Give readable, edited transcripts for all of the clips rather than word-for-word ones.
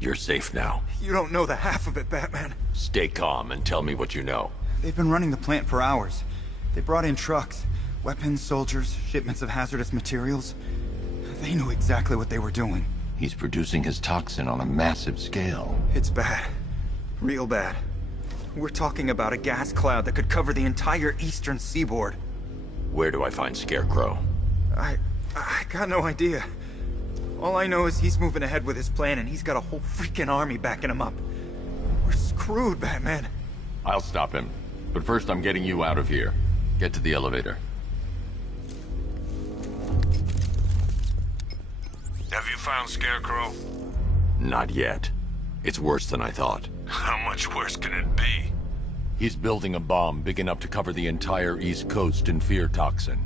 You're safe now. You don't know the half of it, Batman. Stay calm and tell me what you know. They've been running the plant for hours. They brought in trucks, weapons, soldiers, shipments of hazardous materials. They knew exactly what they were doing. He's producing his toxin on a massive scale. It's bad. Real bad. We're talking about a gas cloud that could cover the entire eastern seaboard. Where do I find Scarecrow? I got no idea. All I know is he's moving ahead with his plan and he's got a whole freaking army backing him up. We're screwed, Batman. I'll stop him. But first I'm getting you out of here. Get to the elevator. Have you found Scarecrow? Not yet. It's worse than I thought. How much worse can it be? He's building a bomb big enough to cover the entire East Coast in fear toxin.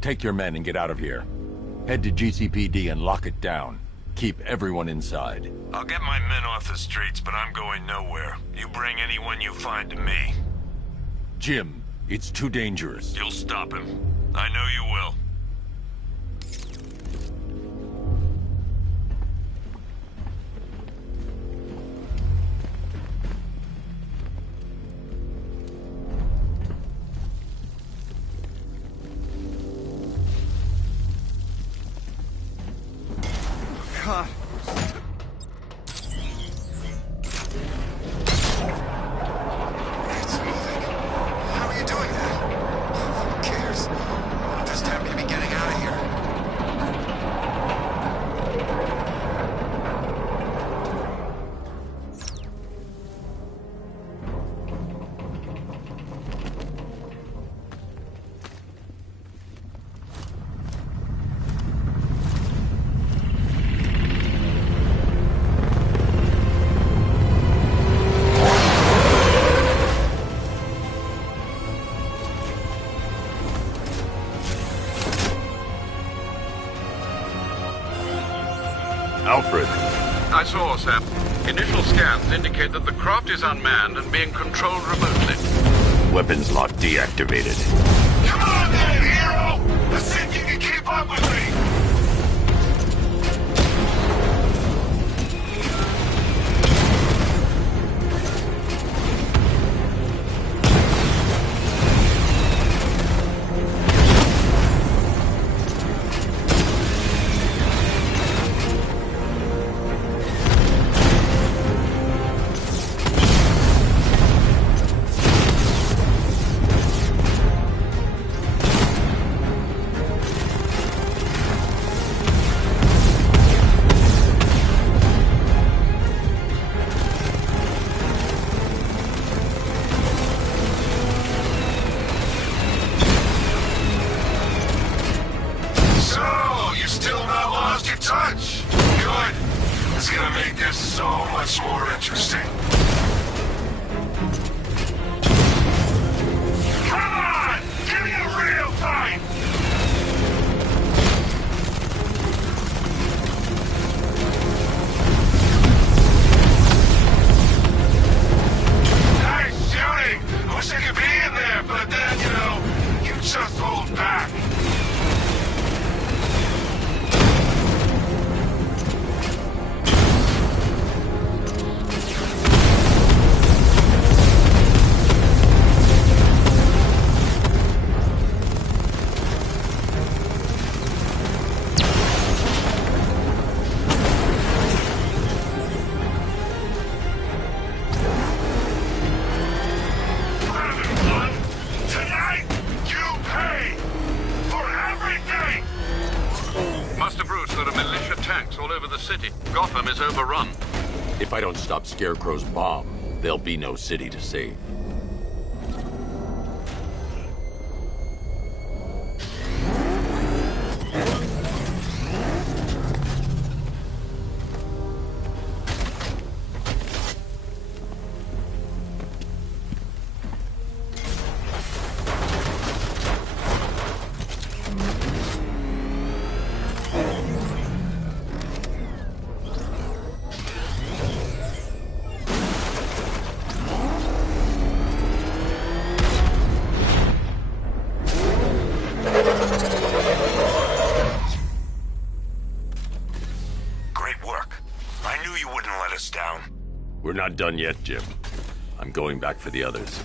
Take your men and get out of here. Head to GCPD and lock it down. Keep everyone inside. I'll get my men off the streets, but I'm going nowhere. You bring anyone you find to me. Jim, it's too dangerous. You'll stop him. I know you will. God. It's moving. How are you doing that? Who cares? I'm just happy to be getting out of here. Alfred. I saw, Sam. Initial scans indicate that the craft is unmanned and being controlled remotely. Weapons lock deactivated. Come on then, hero! Let's see if you can keep up with me! Gotham is overrun. If I don't stop Scarecrow's bomb, there'll be no city to save. We're not done yet, Jim. I'm going back for the others.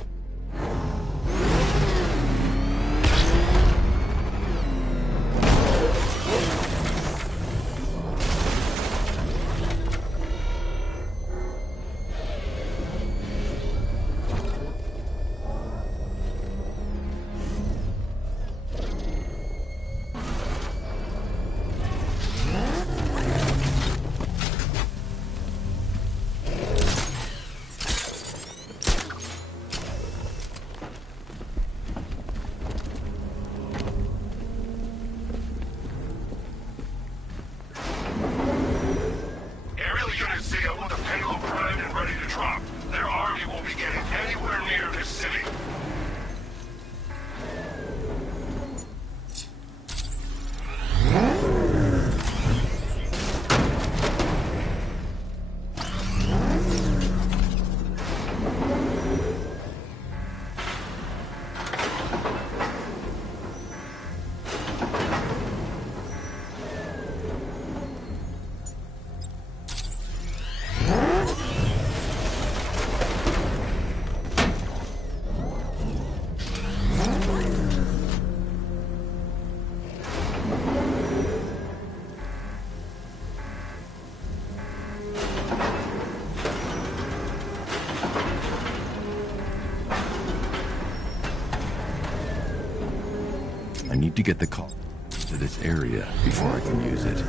I need to get the call to this area before I can use it.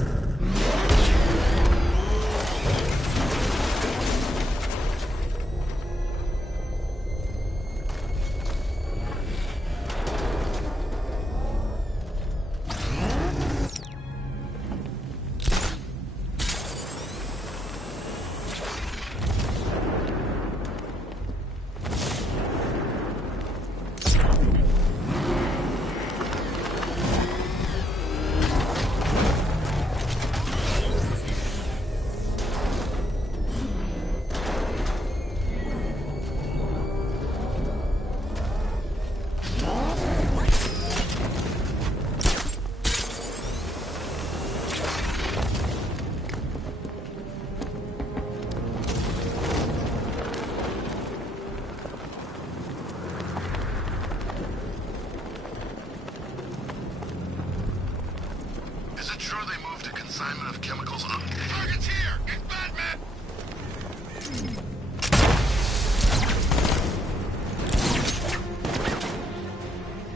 Of chemicals on targets here! It's Batman!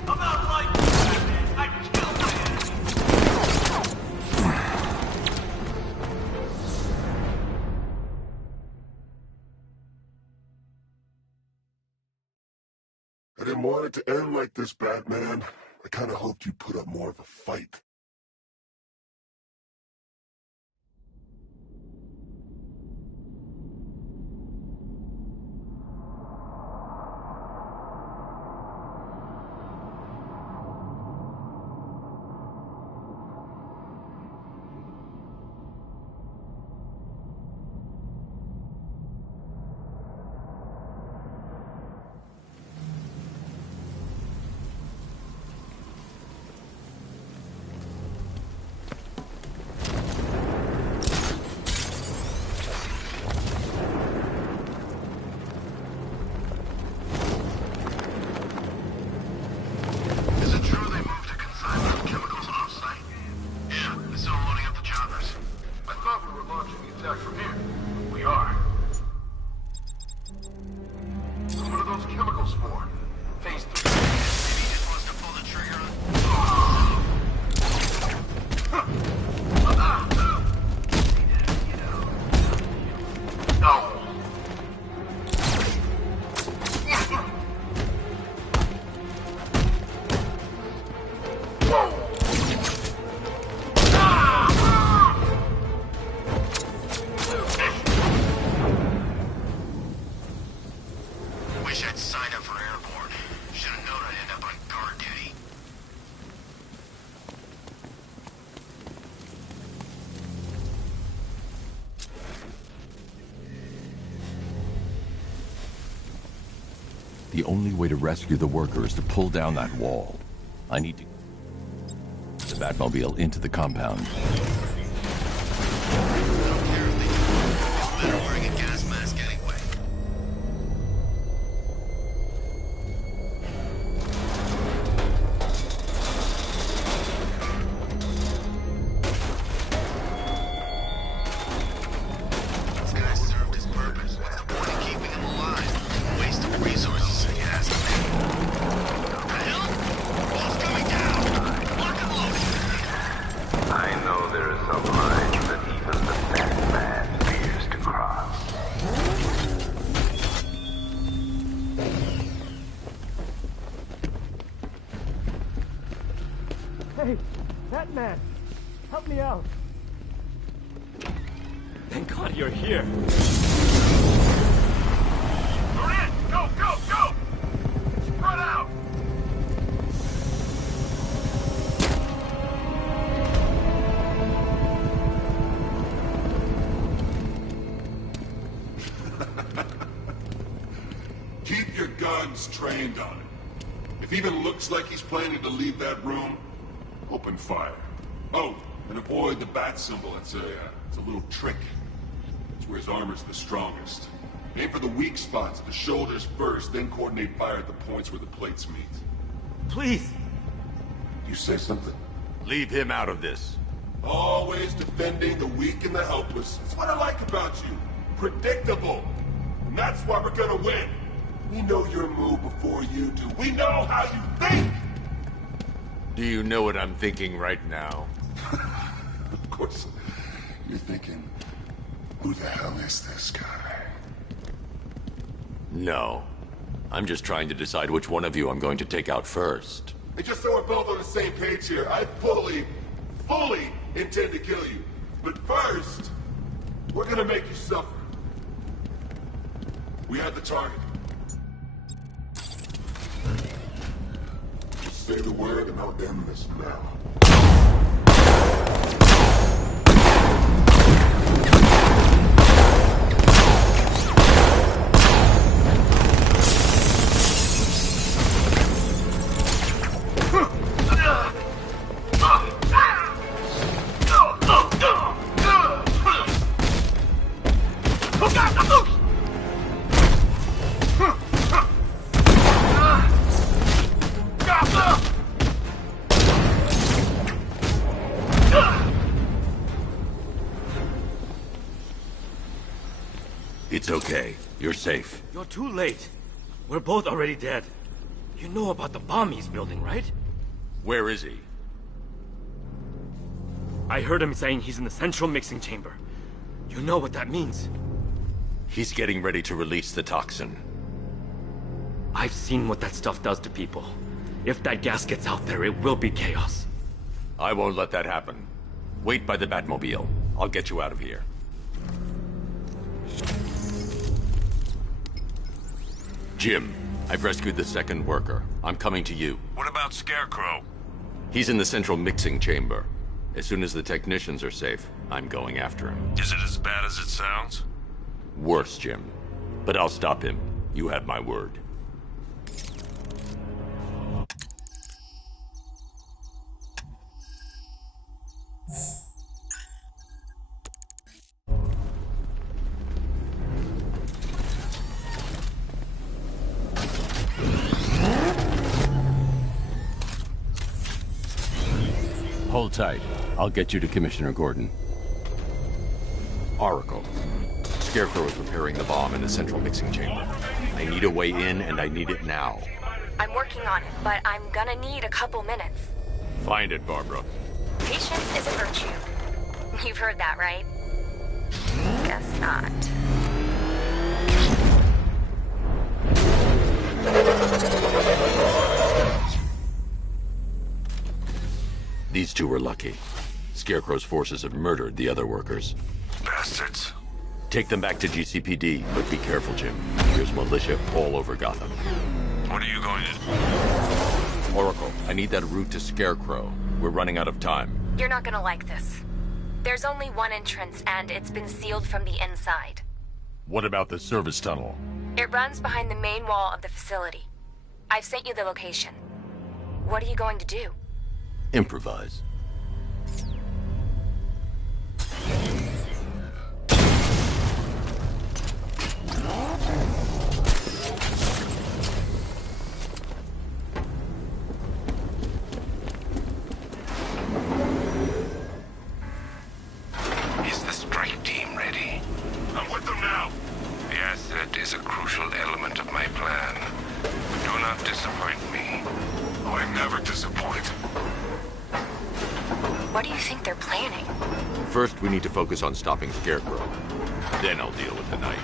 About right, I killed I didn't want it to end like this, Batman. I kind of hoped you'd put up more of a fight. The only way to rescue the worker is to pull down that wall. I need to get the Batmobile into the compound. I don't care if they do. It's better wearing a gas mask anyway. Hey, that man! Help me out! Thank God you're here. You're in! Go, go, go! Spread out! Keep your guns trained on him. If he even looks like he's planning to leave that room, open fire. Oh, and avoid the bat symbol. It's a little trick. It's where his armor's the strongest. Aim for the weak spots, the shoulders first, then coordinate fire at the points where the plates meet. Please! You say something? Leave him out of this. Always defending the weak and the helpless. That's what I like about you. Predictable. And that's why we're gonna win. We know your move before you do. We know how you think! Do you know what I'm thinking right now? Of course. You're thinking, who the hell is this guy? No. I'm just trying to decide which one of you I'm going to take out first. And just so we're both on the same page here, I fully intend to kill you. But first, we're gonna make you suffer. We have the target. Just say the word and I'll end this now. It's okay. You're safe. You're too late. We're both already dead. You know about the bomb he's building, right? Where is he? I heard him saying he's in the central mixing chamber. You know what that means. He's getting ready to release the toxin. I've seen what that stuff does to people. If that gas gets out there, it will be chaos. I won't let that happen. Wait by the Batmobile. I'll get you out of here. Jim, I've rescued the second worker. I'm coming to you. What about Scarecrow? He's in the central mixing chamber. As soon as the technicians are safe, I'm going after him. Is it as bad as it sounds? Worse, Jim. But I'll stop him. You have my word. Hold tight. I'll get you to Commissioner Gordon. Oracle. Scarecrow is preparing the bomb in the central mixing chamber. I need a way in, and I need it now. I'm working on it, but I'm gonna need a couple minutes. Find it, Barbara. Patience is a virtue. You've heard that, right? Guess not. These two were lucky. Scarecrow's forces have murdered the other workers. Bastards. Take them back to GCPD, but be careful, Jim. There's militia all over Gotham. What are you going to do? Oracle, I need that route to Scarecrow. We're running out of time. You're not gonna like this. There's only one entrance, and it's been sealed from the inside. What about the service tunnel? It runs behind the main wall of the facility. I've sent you the location. What are you going to do? Improvise. Is the strike team ready? I'm with them now. The asset is a crucial element of my plan. Do not disappoint me. Oh, I never disappoint. What do you think they're planning? First, we need to focus on stopping Scarecrow. Then I'll deal with the Knight.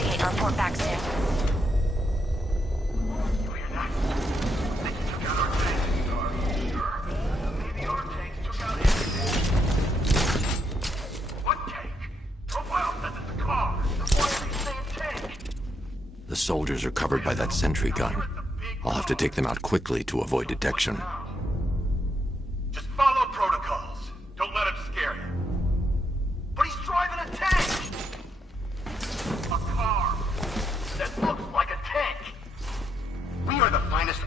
investigate and report back soon. The soldiers are covered by that sentry gun. I'll have to take them out quickly to avoid detection. Just follow protocols. Don't let him scare you. But he's driving a tank! A car that looks like a tank. We are the finest...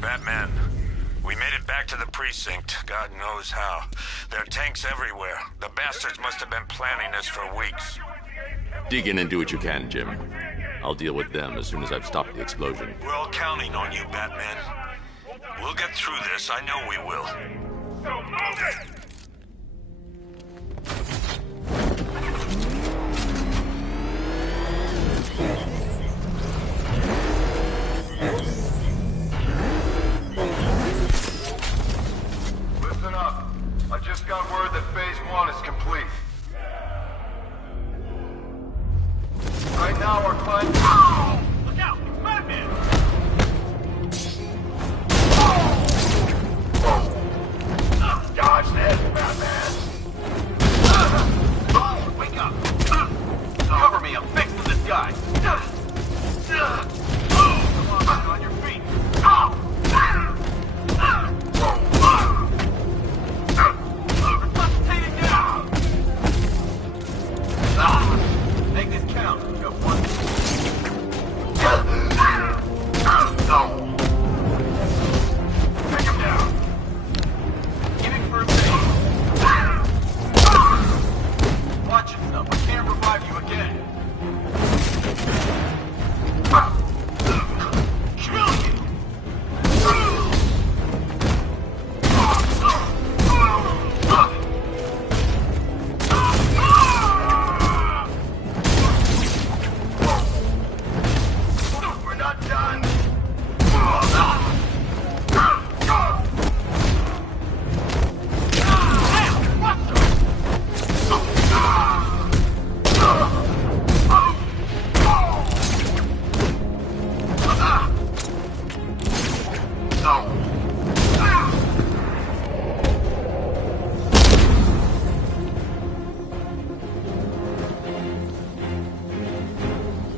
Batman, we made it back to the precinct, God knows how. There are tanks everywhere. The bastards must have been planning this for weeks. Dig in and do what you can, Jim. I'll deal with them as soon as I've stopped the explosion. We're all counting on you, Batman. We'll get through this, I know we will. So move it! Listen up. I just got word that Phase 1 is complete. Right now, our client... Oh! Look out! It's Batman! Dodge this, Batman! Wake up! Cover me, I'm fixing this guy! Come on your feet! Resuscitate it now! Make this count. You have one. Take him down. Give him first aid. Watch yourself. I can't revive you again. Kill you. We're not done.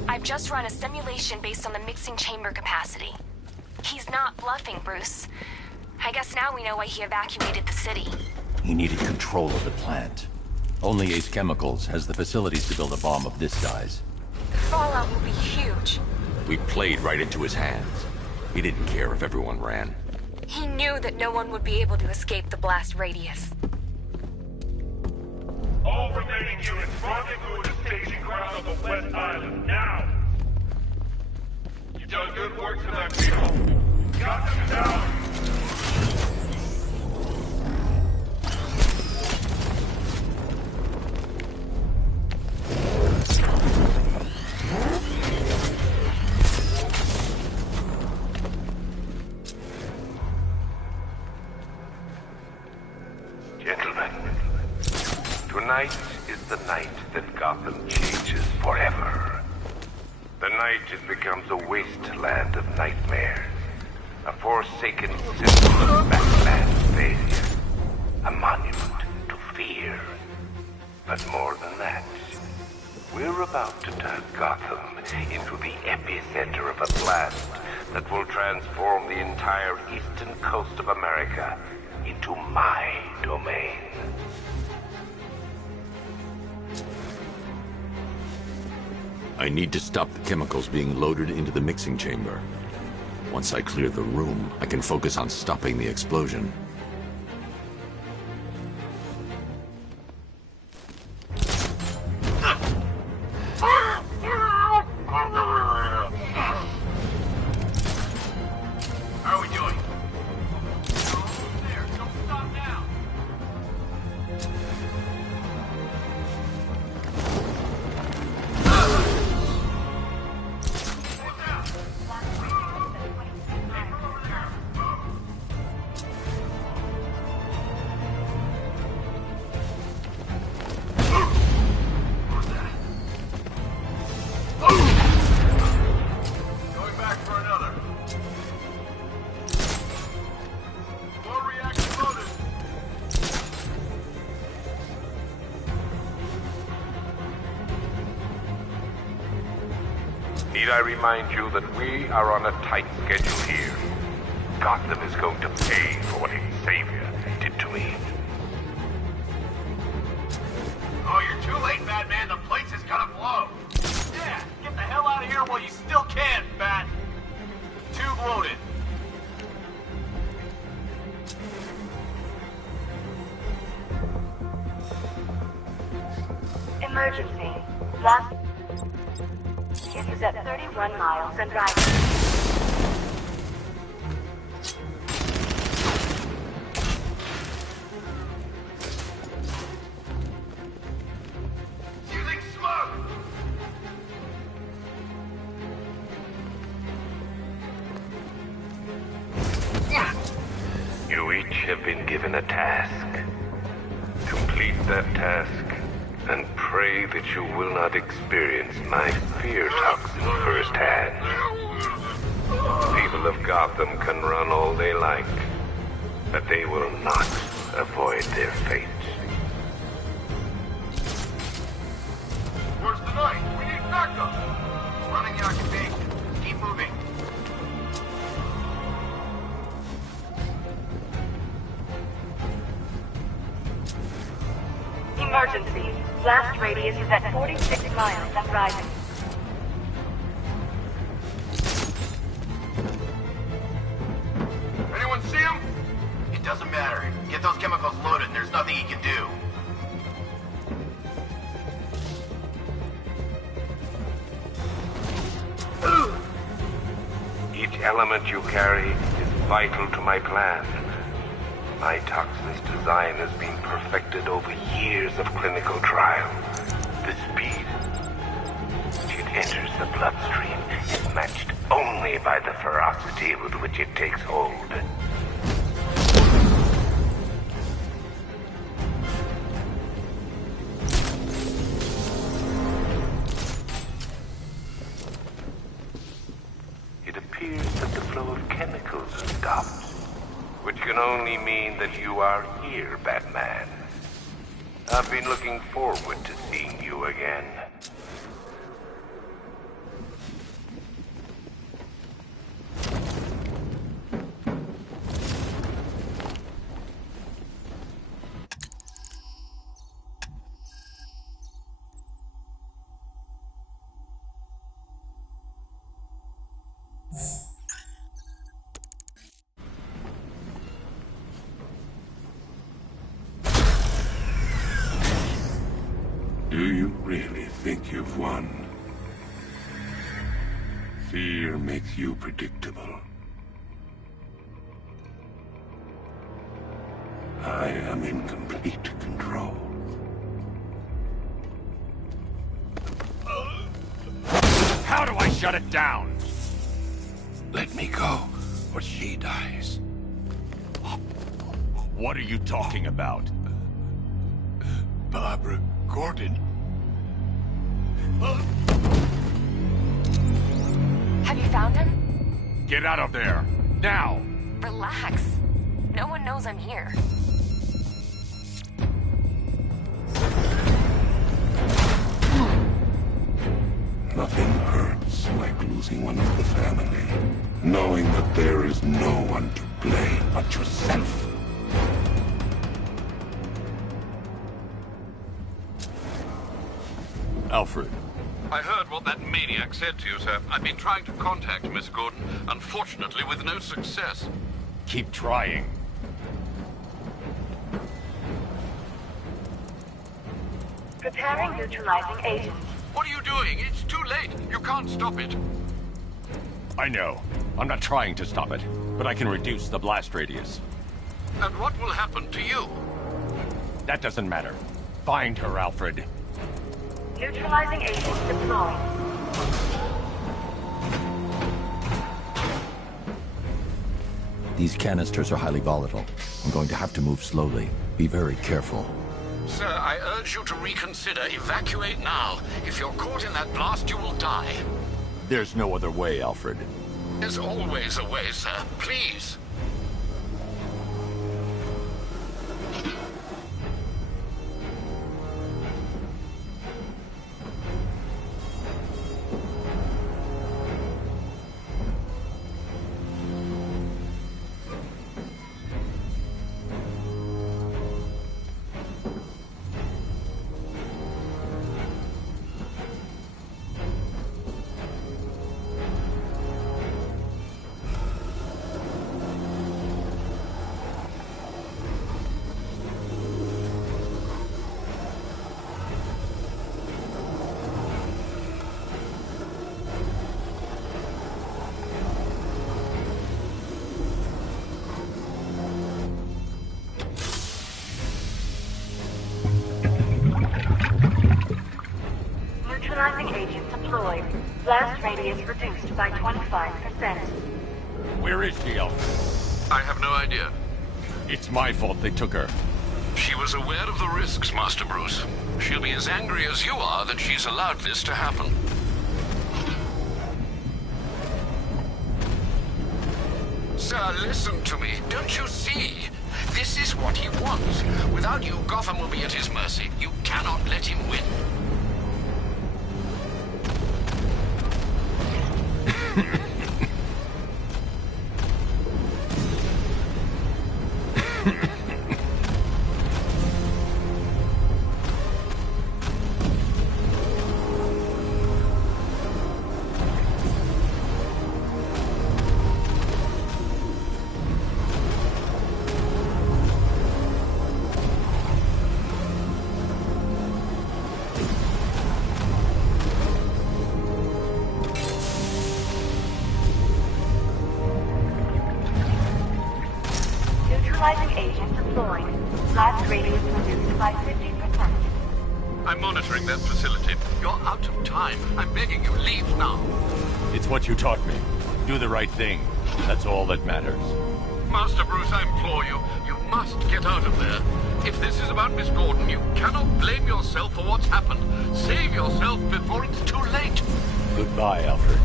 I've just run a simulation based on the mixing chamber capacity. He's not bluffing, Bruce. I guess now we know why he evacuated the city. He needed control of the plant. Only Ace Chemicals has the facilities to build a bomb of this size. The fallout will be huge. We played right into his hands. He didn't care if everyone ran. He knew that no one would be able to escape the blast radius. All remaining units rendezvous at the staging ground on the West Island, now! You've done good work tonight, people. Got them down! Gentlemen, tonight is the night that Gotham changes forever. The night it becomes a wasteland of nightmares, a forsaken symbol of Batman's failure, a monument to fear. But more than that, we're about to turn Gotham into the epicenter of a blast that will transform the entire eastern coast of America into my domain. I need to stop the chemicals being loaded into the mixing chamber. Once I clear the room, I can focus on stopping the explosion. Need I remind you that we are on a tight schedule here. Gotham is going to pay for what its savior did to me. Oh, you're too late, Batman. The place is gonna blow. Yeah, get the hell out of here while you still can, Bat. Tube loaded. Emergency. Last is at 31 miles and driving. Using smoke! You each have been given a task. Complete that task, and pray that you will not experience my fear toxin firsthand. People of Gotham can run all they like, but they will not avoid their fate. Where's the knife? We need backup! It's running the occupation. Keep moving. Emergency. Blast radius is at 46 miles and rising. Anyone see him? It doesn't matter. Get those chemicals loaded and there's nothing he can do. Each element you carry is vital to my plan. My toxin's design has been perfected over years of clinical trial. The speed which it enters the bloodstream is matched only by the ferocity with which it takes hold. It appears that the flow of chemicals has stopped, which can only mean that you are here, Batman. I've been looking forward to seeing you again. Do you really think you've won? Fear makes you predictable. I am in complete control. How do I shut it down? Let me go, or she dies. What are you talking about? Barbara Gordon. Have you found him? Get out of there! Now! Relax. No one knows I'm here. Nothing hurts like losing one of the family. Knowing that there is no one to blame but yourself. Alfred. I heard what that maniac said to you, sir. I've been trying to contact Miss Gordon, unfortunately with no success. Keep trying. Preparing neutralizing agent. What are you doing? It's too late. You can't stop it. I know. I'm not trying to stop it, but I can reduce the blast radius. And what will happen to you? That doesn't matter. Find her, Alfred. Neutralizing agent deployed. These canisters are highly volatile. I'm going to have to move slowly. Be very careful. Sir, I urge you to reconsider. Evacuate now. If you're caught in that blast, you will die. There's no other way, Alfred. There's always a way, sir. Please. agents deployed. Blast radius reduced by 25%. Where is she, Alfred? I have no idea. It's my fault they took her. She was aware of the risks, Master Bruce. She'll be as angry as you are that she's allowed this to happen. Sir, listen to me. Don't you see? This is what he wants. Without you, Gotham will be at his mercy. You cannot let him win. Neutralizing agent deployed. Blast radius reduced by 50%. I'm monitoring that facility. You're out of time. I'm begging you, leave now. It's what you taught me. Do the right thing. That's all that matters. Master Bruce, I implore you, you must get out of there. If this is about Miss Gordon, you cannot blame yourself for what's happened. Save yourself before it's too late. Goodbye, Alfred.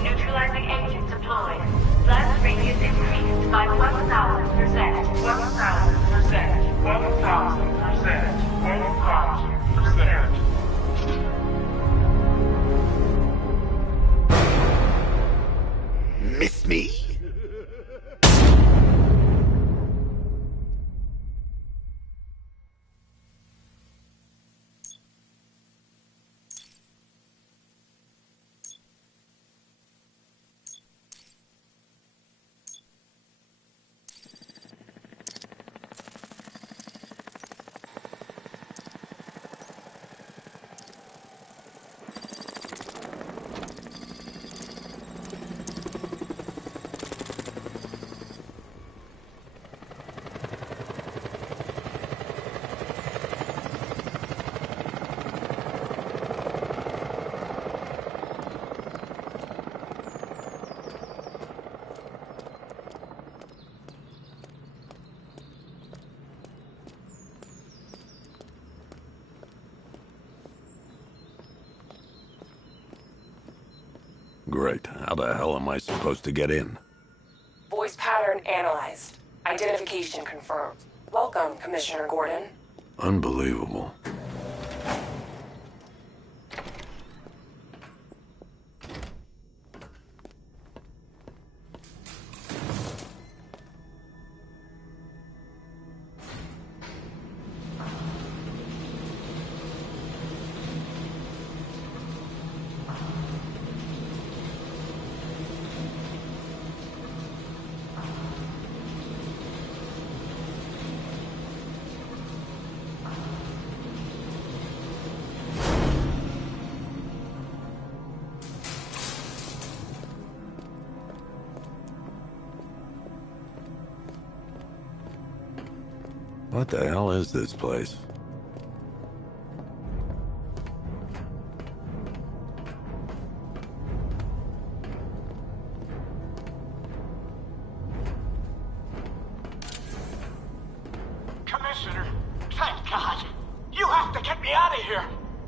Neutralizing agent deployed. Blast radius increased by 1,000%. 1,000%. 1,000%. 1,000%. Miss me? Great. How the hell am I supposed to get in? Voice pattern analyzed. Identification confirmed. Welcome, Commissioner Gordon. Unbelievable. What the hell is this place? Commissioner, thank God. You have to get me out of here.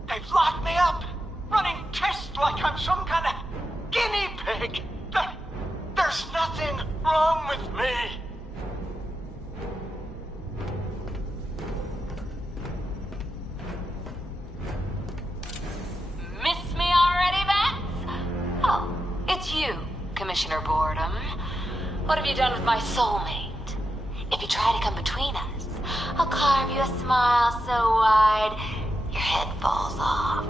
They've locked me up, running tests like I'm some kind of guinea pig. There's nothing wrong with me. Miss me already, Bats? Oh, it's you, Commissioner Boredom. What have you done with my soulmate? If you try to come between us, I'll carve you a smile so wide, your head falls off.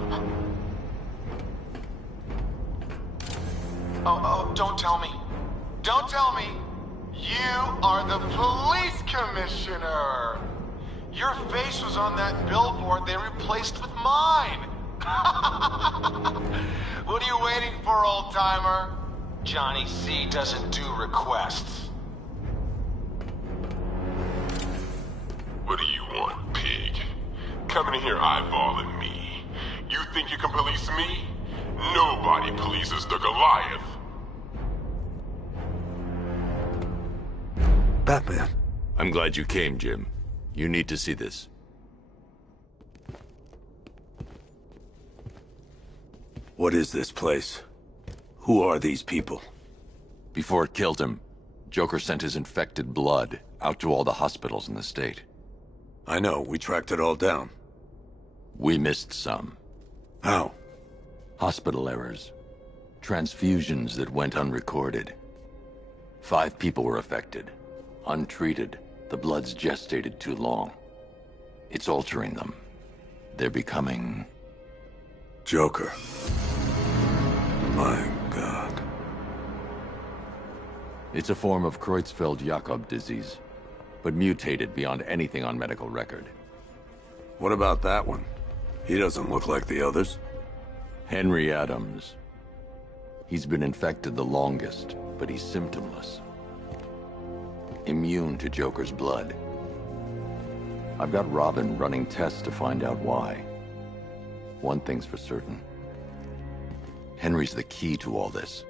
Oh, don't tell me. Don't tell me. You are the police commissioner. Your face was on that billboard they replaced with mine. What are you waiting for, old-timer? Johnny C doesn't do requests. What do you want, pig? Coming in here eyeballing me. You think you can police me? Nobody polices the Goliath. Batman. I'm glad you came, Jim. You need to see this. What is this place? Who are these people? Before it killed him, Joker sent his infected blood out to all the hospitals in the state. I know, we tracked it all down. We missed some. How? Hospital errors. Transfusions that went unrecorded. 5 people were affected. Untreated, the blood's gestated too long. It's altering them. They're becoming... Joker. My God. It's a form of Creutzfeldt-Jakob disease, but mutated beyond anything on medical record. What about that one? He doesn't look like the others. Henry Adams. He's been infected the longest, but he's symptomless. Immune to Joker's blood. I've got Robin running tests to find out why. One thing's for certain. Henry's the key to all this.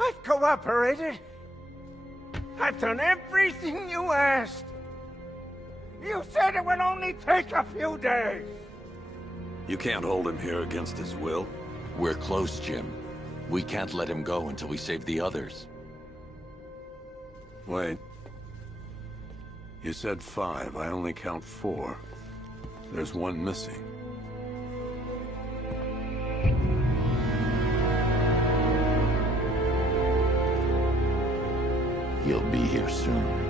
I've cooperated. I've done everything you asked. You said it would only take a few days. You can't hold him here against his will. We're close, Jim. We can't let him go until we save the others. Wait. You said 5. I only count 4. There's one missing. He'll be here soon.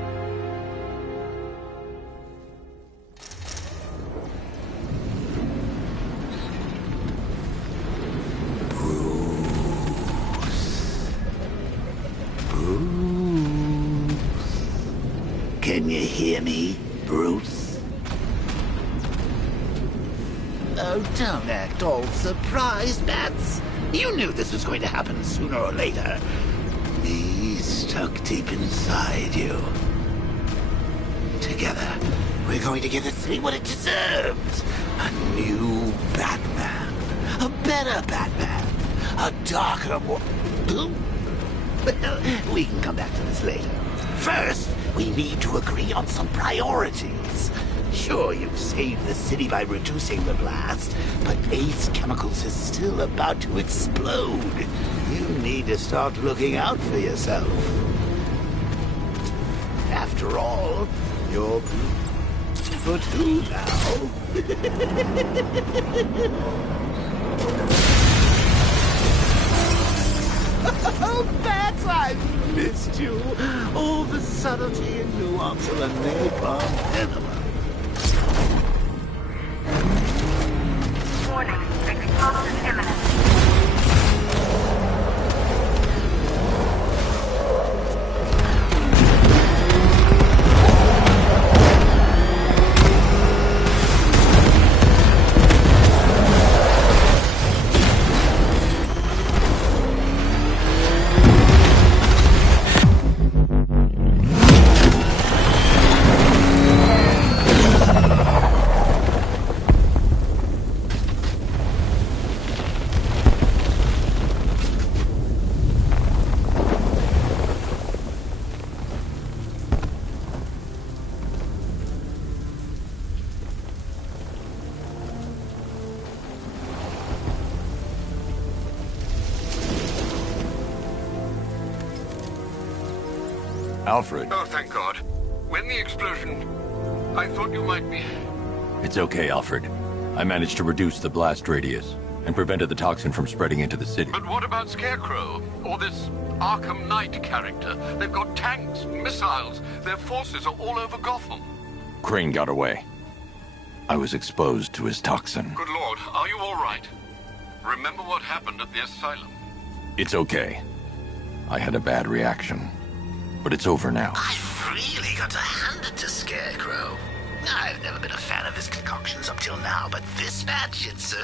Can you hear me, Bruce? Oh, don't act all surprised, Bats. You knew this was going to happen sooner or later. Me stuck deep inside you. Together, we're going to give the city what it deserves. A new Batman. A better Batman. A darker one. Well, we can come back to this later. First, we need to agree on some priorities. Sure, you've saved the city by reducing the blast, but Ace Chemicals is still about to explode. You need to start looking out for yourself. After all, you're for 2 now. Oh, Bats, I've missed you. All the subtlety and nuance of a napalm enema. Warning, explosion imminent. Alfred. Oh, thank God. When the explosion... I thought you might be... It's okay, Alfred. I managed to reduce the blast radius and prevented the toxin from spreading into the city. But what about Scarecrow? Or this Arkham Knight character? They've got tanks, missiles. Their forces are all over Gotham. Crane got away. I was exposed to his toxin. Good Lord, are you all right? Remember what happened at the asylum? It's okay. I had a bad reaction. But it's over now. I've really got to hand it to Scarecrow. I've never been a fan of his concoctions up till now, but this match, it's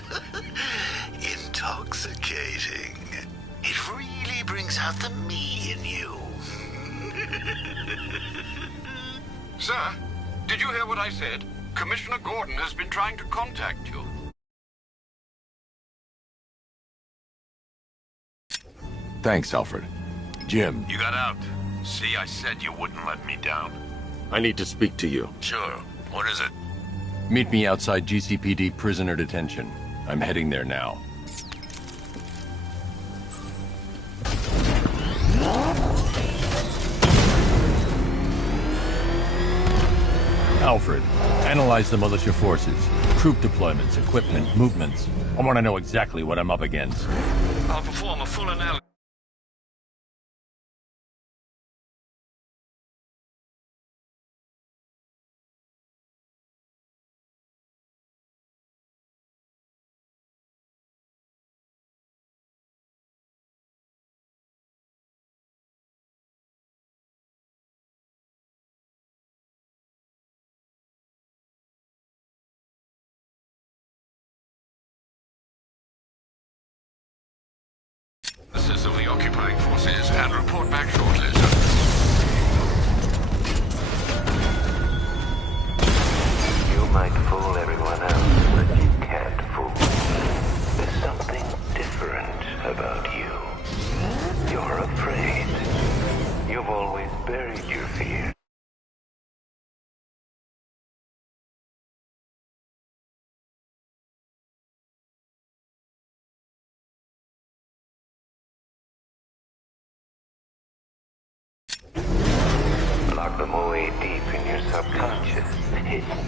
intoxicating. It really brings out the me in you. Sir, did you hear what I said? Commissioner Gordon has been trying to contact you. Thanks, Alfred. Jim. You got out. See, I said you wouldn't let me down. I need to speak to you. Sure. What is it? Meet me outside GCPD prisoner detention. I'm heading there now. Alfred, analyze the militia forces, troop deployments, equipment, movements. I want to know exactly what I'm up against. I'll perform a full analysis. Of the occupying forces and report back shortly, sir. You might fool everyone else, but you can't fool me. There's something different about you. You're afraid. You've always buried your fear. Lock them away deep in your subconscious, hidden.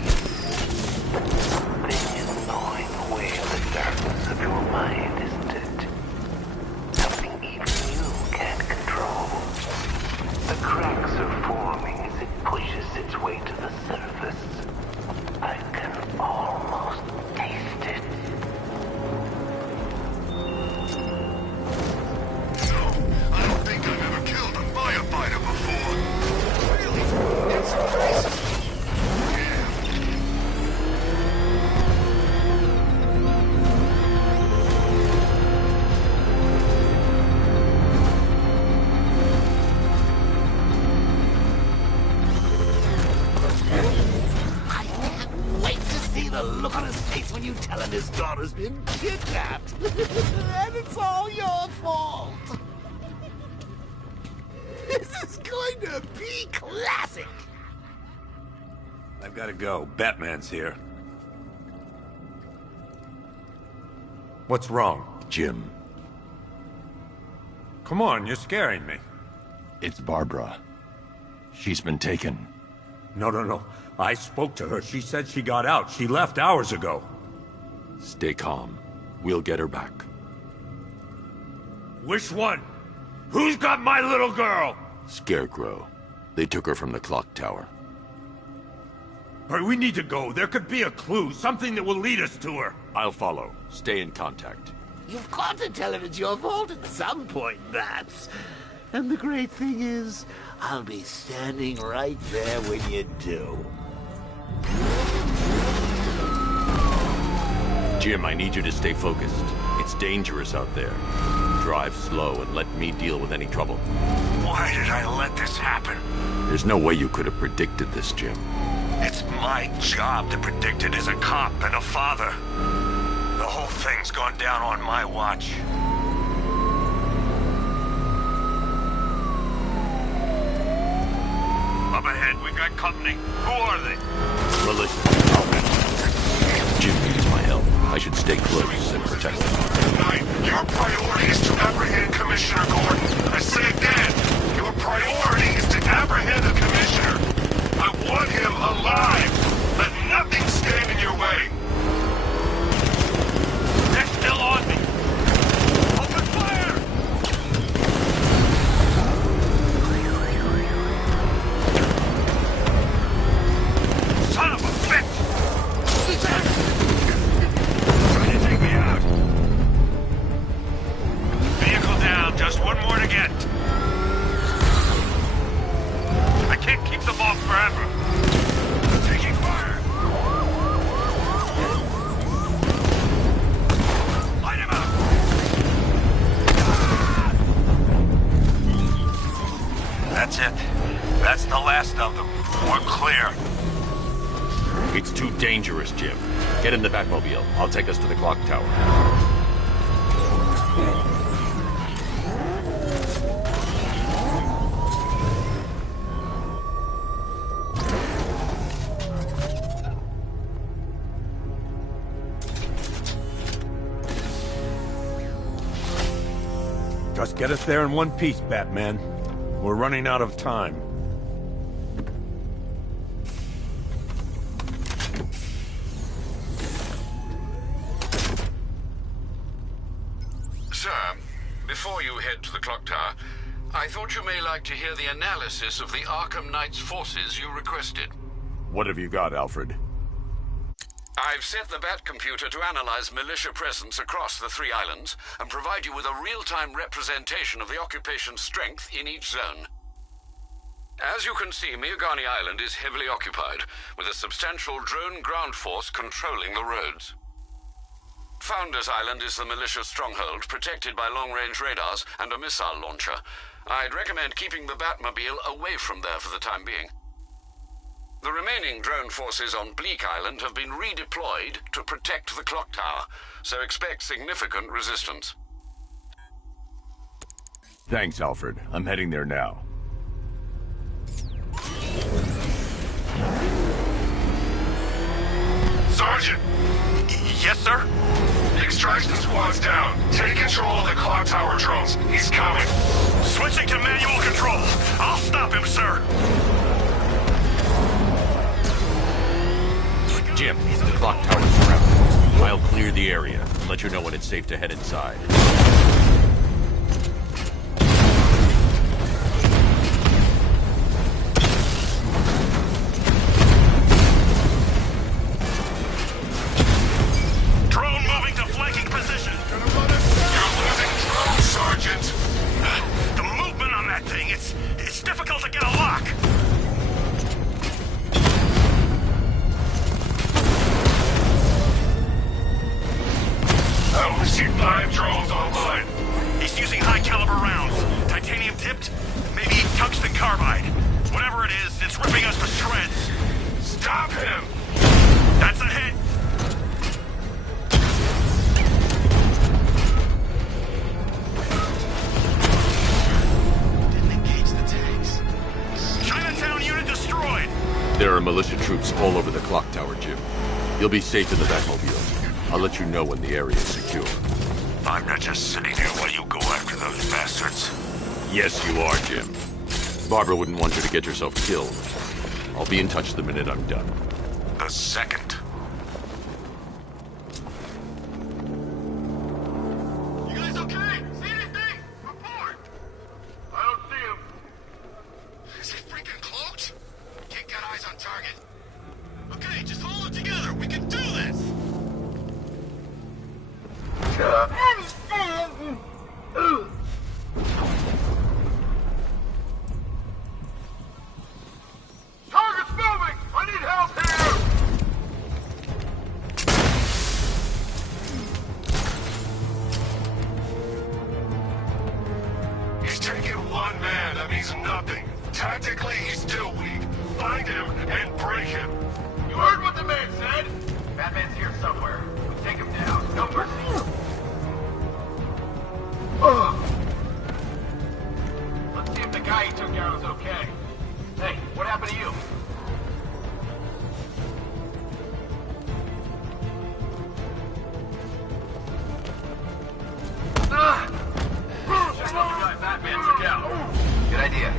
Something is gnawing away at the darkness of your mind, isn't it? Something even you can't control. The cracks are forming as it pushes its way to the surface. I can almost taste it. I don't think I've ever killed a firefighter before. Really? It's crazy. I can't wait to see the look on his face when you tell him his daughter's been kidnapped. And it's all your fault. This is going to be classic. I've got to go. Batman's here. What's wrong? Jim. Come on, you're scaring me. It's Barbara. She's been taken. No. I spoke to her. She said she got out. She left hours ago. Stay calm. We'll get her back. Which one? Who's got my little girl? Scarecrow. They took her from the clock tower. All right, we need to go. There could be a clue, something that will lead us to her. I'll follow. Stay in contact. You've got to tell him it's your fault at some point, Bats. And the great thing is, I'll be standing right there when you do. Jim, I need you to stay focused. It's dangerous out there. Drive slow and let me deal with any trouble. Why did I let this happen? There's no way you could have predicted this, Jim. It's my job to predict it as a cop and a father. The whole thing's gone down on my watch. Up ahead, we've got company. Who are they? Militia. Jim needs my help. I should stay close and protect him. Tonight, your priority is to apprehend Commissioner Gordon. I say again, your priority is to apprehend the Commissioner. I want him alive. Let nothing stand in your way. They're still on me. Open fire! Son of a bitch! Trying to take me out. Vehicle down. That's it. That's the last of them. We're clear. It's too dangerous, Jim. Get in the Batmobile. I'll take us to the clock tower. Just get us there in one piece, Batman. We're running out of time. Sir, before you head to the clock tower, I thought you may like to hear the analysis of the Arkham Knight's forces you requested. What have you got, Alfred? I've set the Bat computer to analyze militia presence across the 3 islands and provide you with a real-time representation of the occupation's strength in each zone. As you can see, Miagani Island is heavily occupied, with a substantial drone ground force controlling the roads. Founders Island is the militia stronghold, protected by long-range radars and a missile launcher. I'd recommend keeping the Batmobile away from there for the time being. The remaining drone forces on Bleak Island have been redeployed to protect the clock tower, so expect significant resistance. Thanks, Alfred. I'm heading there now. Sergeant! Yes, sir? Extraction squad's down. Take control of the clock tower drones. He's coming. Switching to manual control. I'll stop him, sir. Jim, the clock tower's surrounded. I'll clear the area and let you know when it's safe to head inside. Drone moving to flanking position. You're losing drone, Sergeant. The movement on that thing, it's difficult to get a lock. I only see 5 drones online. He's using high-caliber rounds. Titanium tipped? Maybe tungsten carbide. Whatever it is, it's ripping us to shreds. Stop him! That's a hit. Didn't engage the tanks. Chinatown unit destroyed. There are militia troops all over the clock tower, Jim. You'll be safe in the Batmobile. I'll let you know when the area is secure. I'm not just sitting here while you go after those bastards. Yes, you are, Jim. Barbara wouldn't want you to get yourself killed. I'll be in touch the minute I'm done. The second. You guys okay? See anything? Report! I don't see him. Is he freaking cloaked? Can't get eyes on target. Okay, just hold it together. We can do this! Target's moving! I need help here! He's taking 1 man. That means nothing. Tactically, he's still weak. Find him and break him. You heard what the man said? Batman's here somewhere. We take him down. No mercy. Let's see if the guy he took out is okay. Hey, what happened to you? Check out the guy Batman took out. Good idea.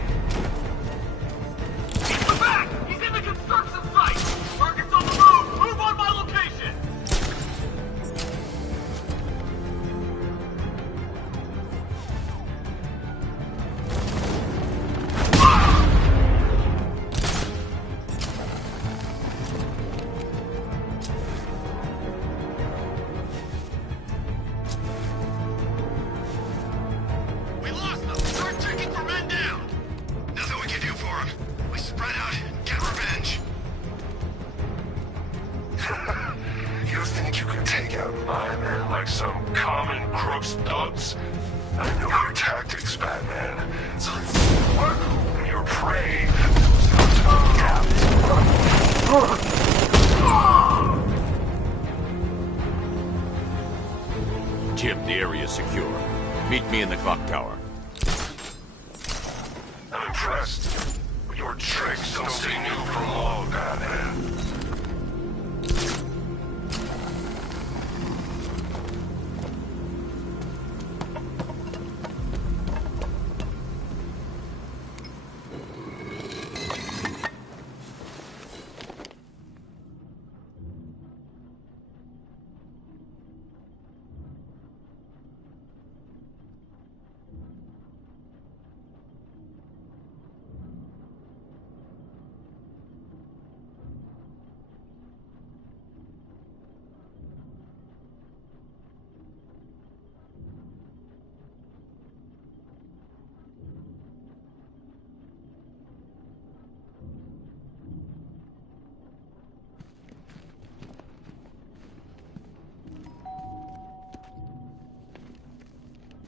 We're back! He's in the construction site! Target's on the move! Move on my location! We lost them! Start checking for men down! Nothing we can do for them. We spread out and get revenge. You think you can take out my men like some common crooks thugs? I know your tactics, Batman. So let's work. When you're tower. I'm impressed. Your tricks don't seem new for long, Batman.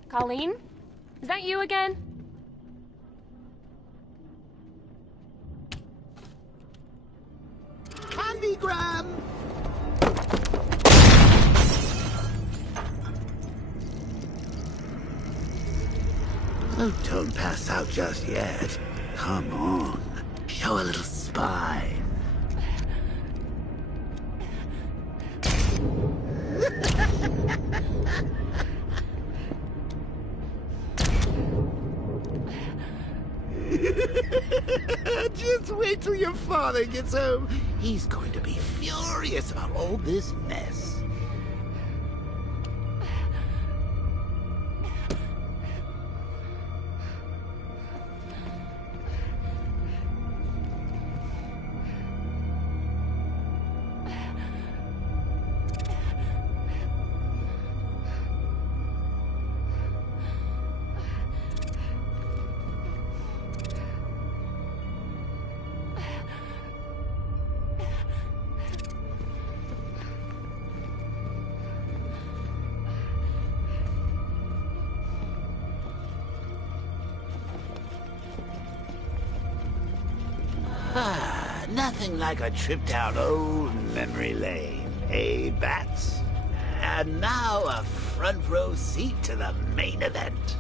Colleen? Is that you again? Candygram! Oh, don't pass out just yet. Come on. Show a little spine. Just wait till your father gets home. He's going to be furious about all this mess. Nothing like a trip down old memory lane, eh, Bats? And now a front row seat to the main event.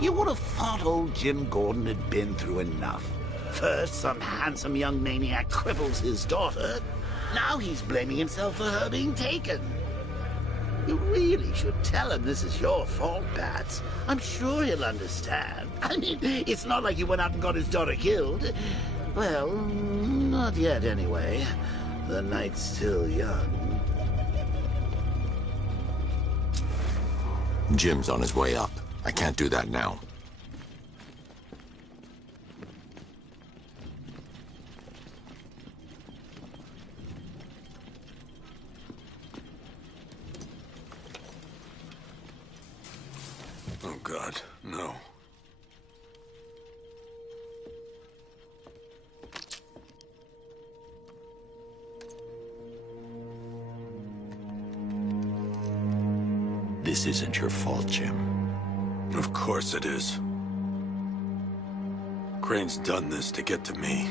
You would have thought old Jim Gordon had been through enough. First, some handsome young maniac cripples his daughter. Now he's blaming himself for her being taken. You really should tell him this is your fault, Bats. I'm sure he'll understand. I mean, it's not like you went out and got his daughter killed. Well, not yet anyway. The night's still young. Jim's on his way up. I can't do that now. Oh, God, no. This isn't your fault, Jim. Of course it is. Crane's done this to get to me.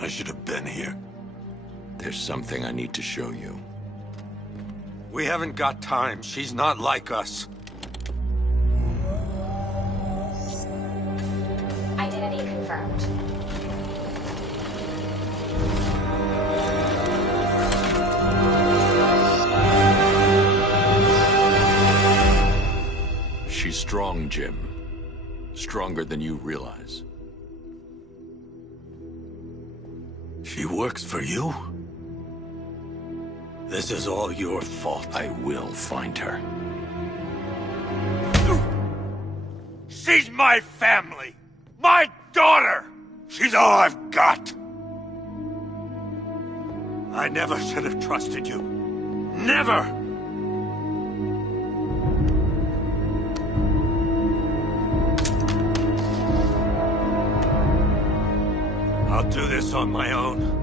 I should have been here. There's something I need to show you. We haven't got time. She's not like us. Identity confirmed. She's strong, Jim. Stronger than you realize. She works for you? This is all your fault. I will find her. She's my family! My daughter! She's all I've got! I never should have trusted you. Never! I'll do this on my own.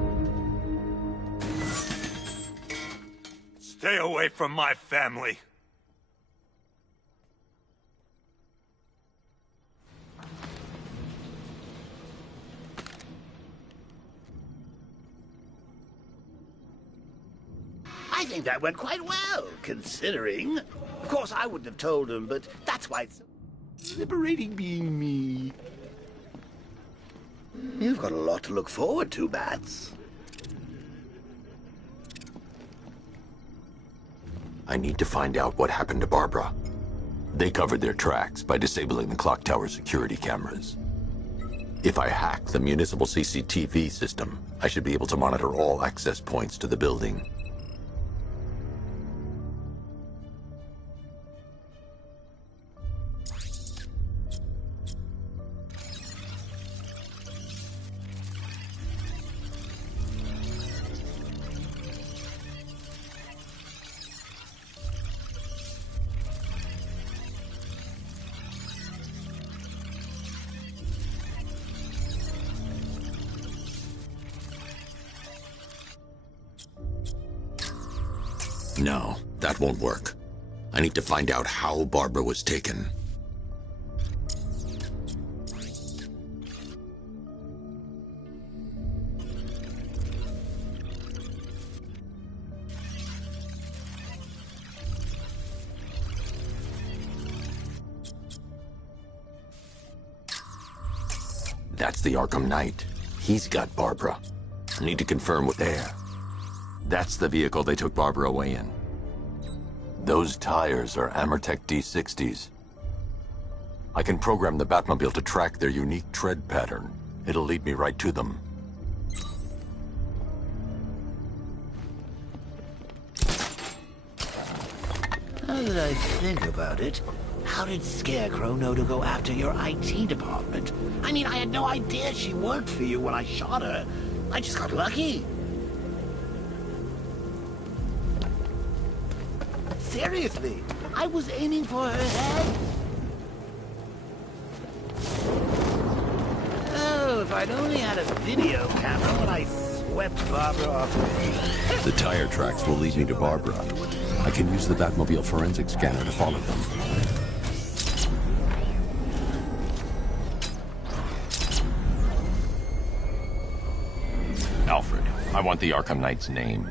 Stay away from my family. I think that went quite well, considering. Of course, I wouldn't have told him, but that's why it's so liberating being me. You've got a lot to look forward to, Bats. I need to find out what happened to Barbara. They covered their tracks by disabling the clock tower security cameras. If I hack the municipal CCTV system, I should be able to monitor all access points to the building. No, that won't work. I need to find out how Barbara was taken. That's the Arkham Knight. He's got Barbara. I need to confirm what there. That's the vehicle they took Barbara away in. Those tires are Amertech D60s. I can program the Batmobile to track their unique tread pattern. It'll lead me right to them. Now that I think about it, how did Scarecrow know to go after your IT department? I mean, I had no idea she worked for you when I shot her. I just got lucky. Seriously, I was aiming for her head. Oh, if I'd only had a video camera when I swept Barbara off. The tire tracks will lead me to Barbara. I can use the Batmobile forensic scanner to follow them. Alfred, I want the Arkham Knight's name.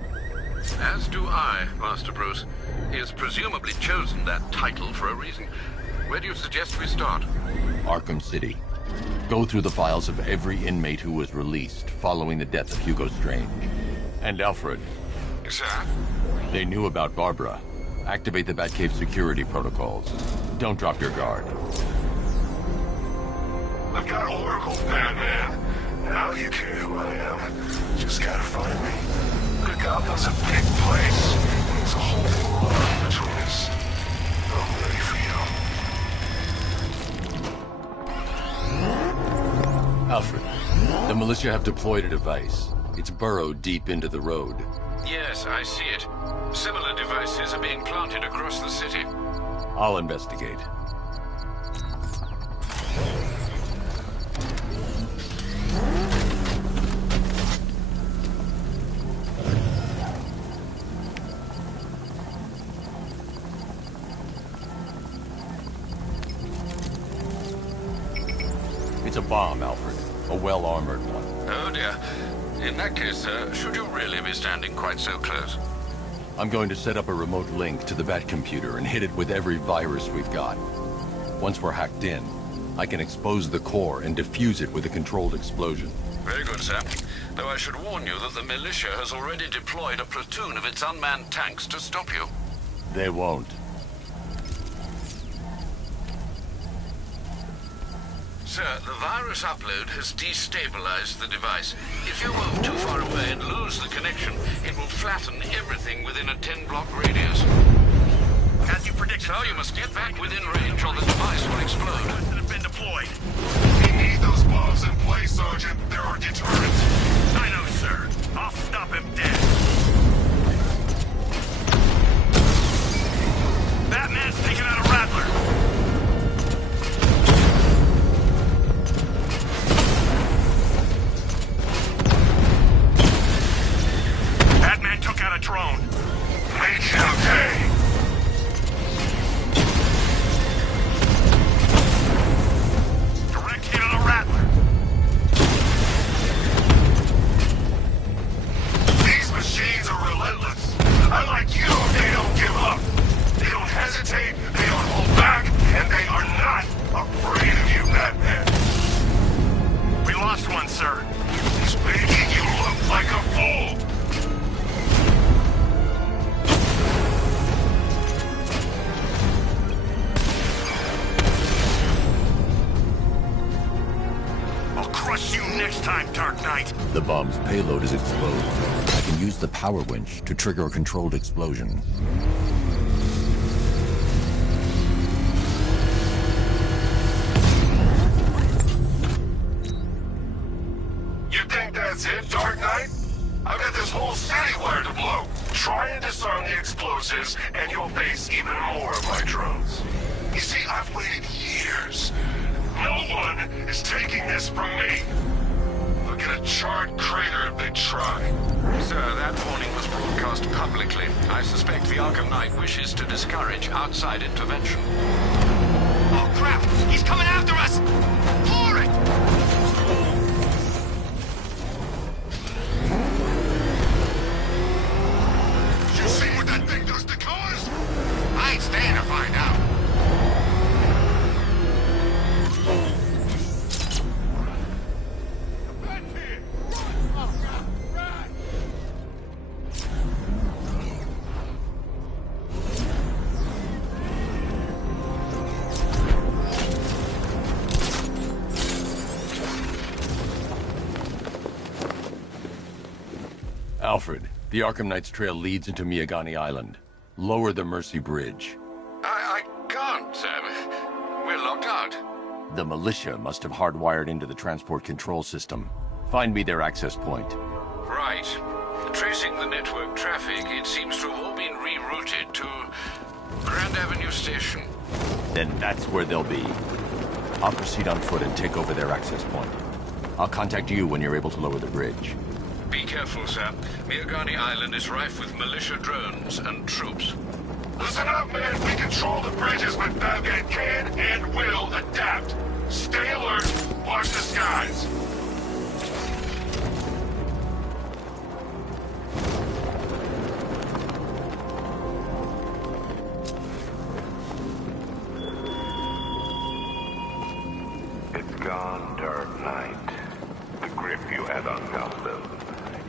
As do I, Master Bruce. He has presumably chosen that title for a reason. Where do you suggest we start? Arkham City. Go through the files of every inmate who was released following the death of Hugo Strange. And Alfred. Sir? They knew about Barbara. Activate the Batcave security protocols. Don't drop your guard. I've got Oracle, Batman. Now you care who I am. Just gotta find me. Good Gotham's a big place. There's a whole lot between us. I'm ready for you. Alfred, the militia have deployed a device. It's burrowed deep into the road. Yes, I see it. Similar devices are being planted across the city. I'll investigate. It's a bomb, Alfred. A well-armored one. Oh dear. In that case, should you really be standing quite so close? I'm going to set up a remote link to the Batcomputer and hit it with every virus we've got. Once we're hacked in, I can expose the core and defuse it with a controlled explosion. Very good, sir. Though I should warn you that the militia has already deployed a platoon of its unmanned tanks to stop you. They won't. Sir, the virus upload has destabilized the device. If you move too far away and lose the connection, it will flatten everything within a 10-block radius. As you predicted, so you must get back within range or the device will explode. Have been deployed. We need those bombs in place, Sergeant. They're our deterrent. I know, sir. I'll stop him dead. Batman's taking out a Rattler. Batman took out a drone. Make him pay. I'll crush you next time, Dark Knight. The bomb's payload is exposed. I can use the power winch to trigger a controlled explosion. You think that's it, Dark Knight? I've got this whole city wired to blow. Try and disarm the explosives, and you'll face even more of my drones. You see, I've waited years. No one is taking this from me. Look at a charred crater if they try. Sir, that warning was broadcast publicly. I suspect the Arkham Knight wishes to discourage outside intervention. Oh crap! He's coming after us! For it! You see what that thing does to cars? I ain't staying to find out. Alfred, the Arkham Knight's trail leads into Miyagani Island. Lower the Mercy Bridge. I can't, sir. We're locked out. The militia must have hardwired into the transport control system. Find me their access point. Right. Tracing the network traffic, it seems to have all been rerouted to Grand Avenue Station. Then that's where they'll be. I'll proceed on foot and take over their access point. I'll contact you when you're able to lower the bridge. Be careful, sir. Miyagani Island is rife with militia drones and troops. Listen up, man. We control the bridges, but Batman can and will adapt. Stay alert. Watch the skies. It's gone, Dark Knight. The grip you had on Gotham.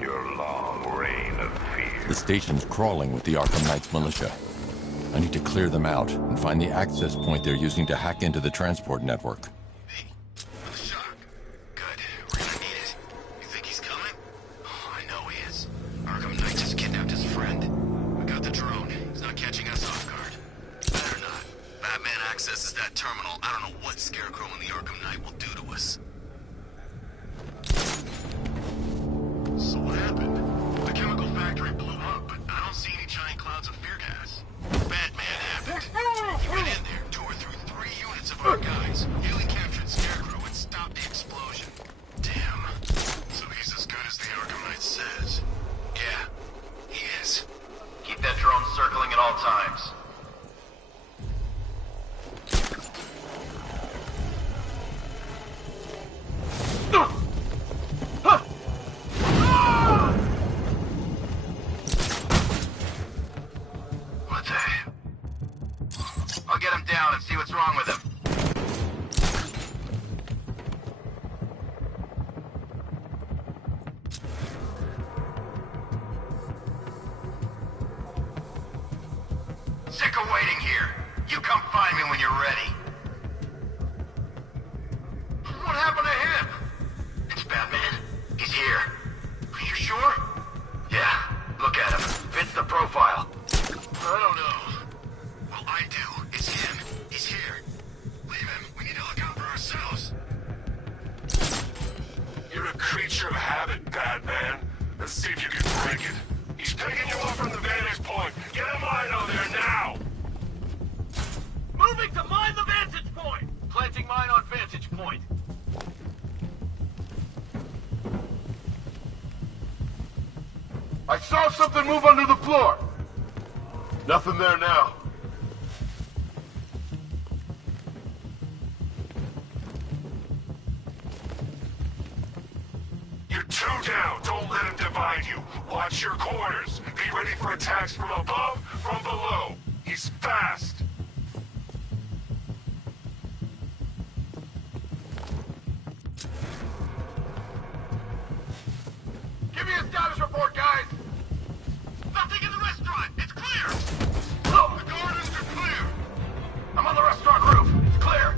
Your long reign of fear. The station's crawling with the Arkham Knight's militia. I need to clear them out and find the access point they're using to hack into the transport network. Hey, the shock. Good. We're gonna need it. You think he's coming? Oh, I know he is. Arkham Knight just kidnapped his friend. We got the drone. He's not catching us off guard. Better not. Batman accesses that terminal. I don't know what Scarecrow and the Arkham Knight will do to us. So what happened? The chemical factory blew up, but I don't see any giant clouds of fear gas. Batman happened. He went in there, tore through 3 units of our guys, nearly captured Scarecrow and stopped the explosion. Damn. So he's as good as the Arkham Knight says. Yeah, he is. Keep that drone circling at all times. I'll get him down and see what's wrong with him. Sick of waiting here. You come find me when you're ready. What happened to him? It's Batman. He's here. Are you sure? Yeah. Look at him. Fits the profile. I don't know. Well, I do. It's him. He's here. Leave him. We need to look out for ourselves. You're a creature of habit, Batman. Let's see if you can break it. He's picking you up from the vantage point. Get a mine on there now! Moving to mine the vantage point! Planting mine on vantage point. I saw something move under the floor. Nothing there now. You're 2 down. Don't let him divide you. Watch your corners. Be ready for attacks from above, from below. He's fast. Give me a status report, guys. Nothing in the restaurant. It's clear. Oh, the gardens are clear. I'm on the restaurant roof. It's clear.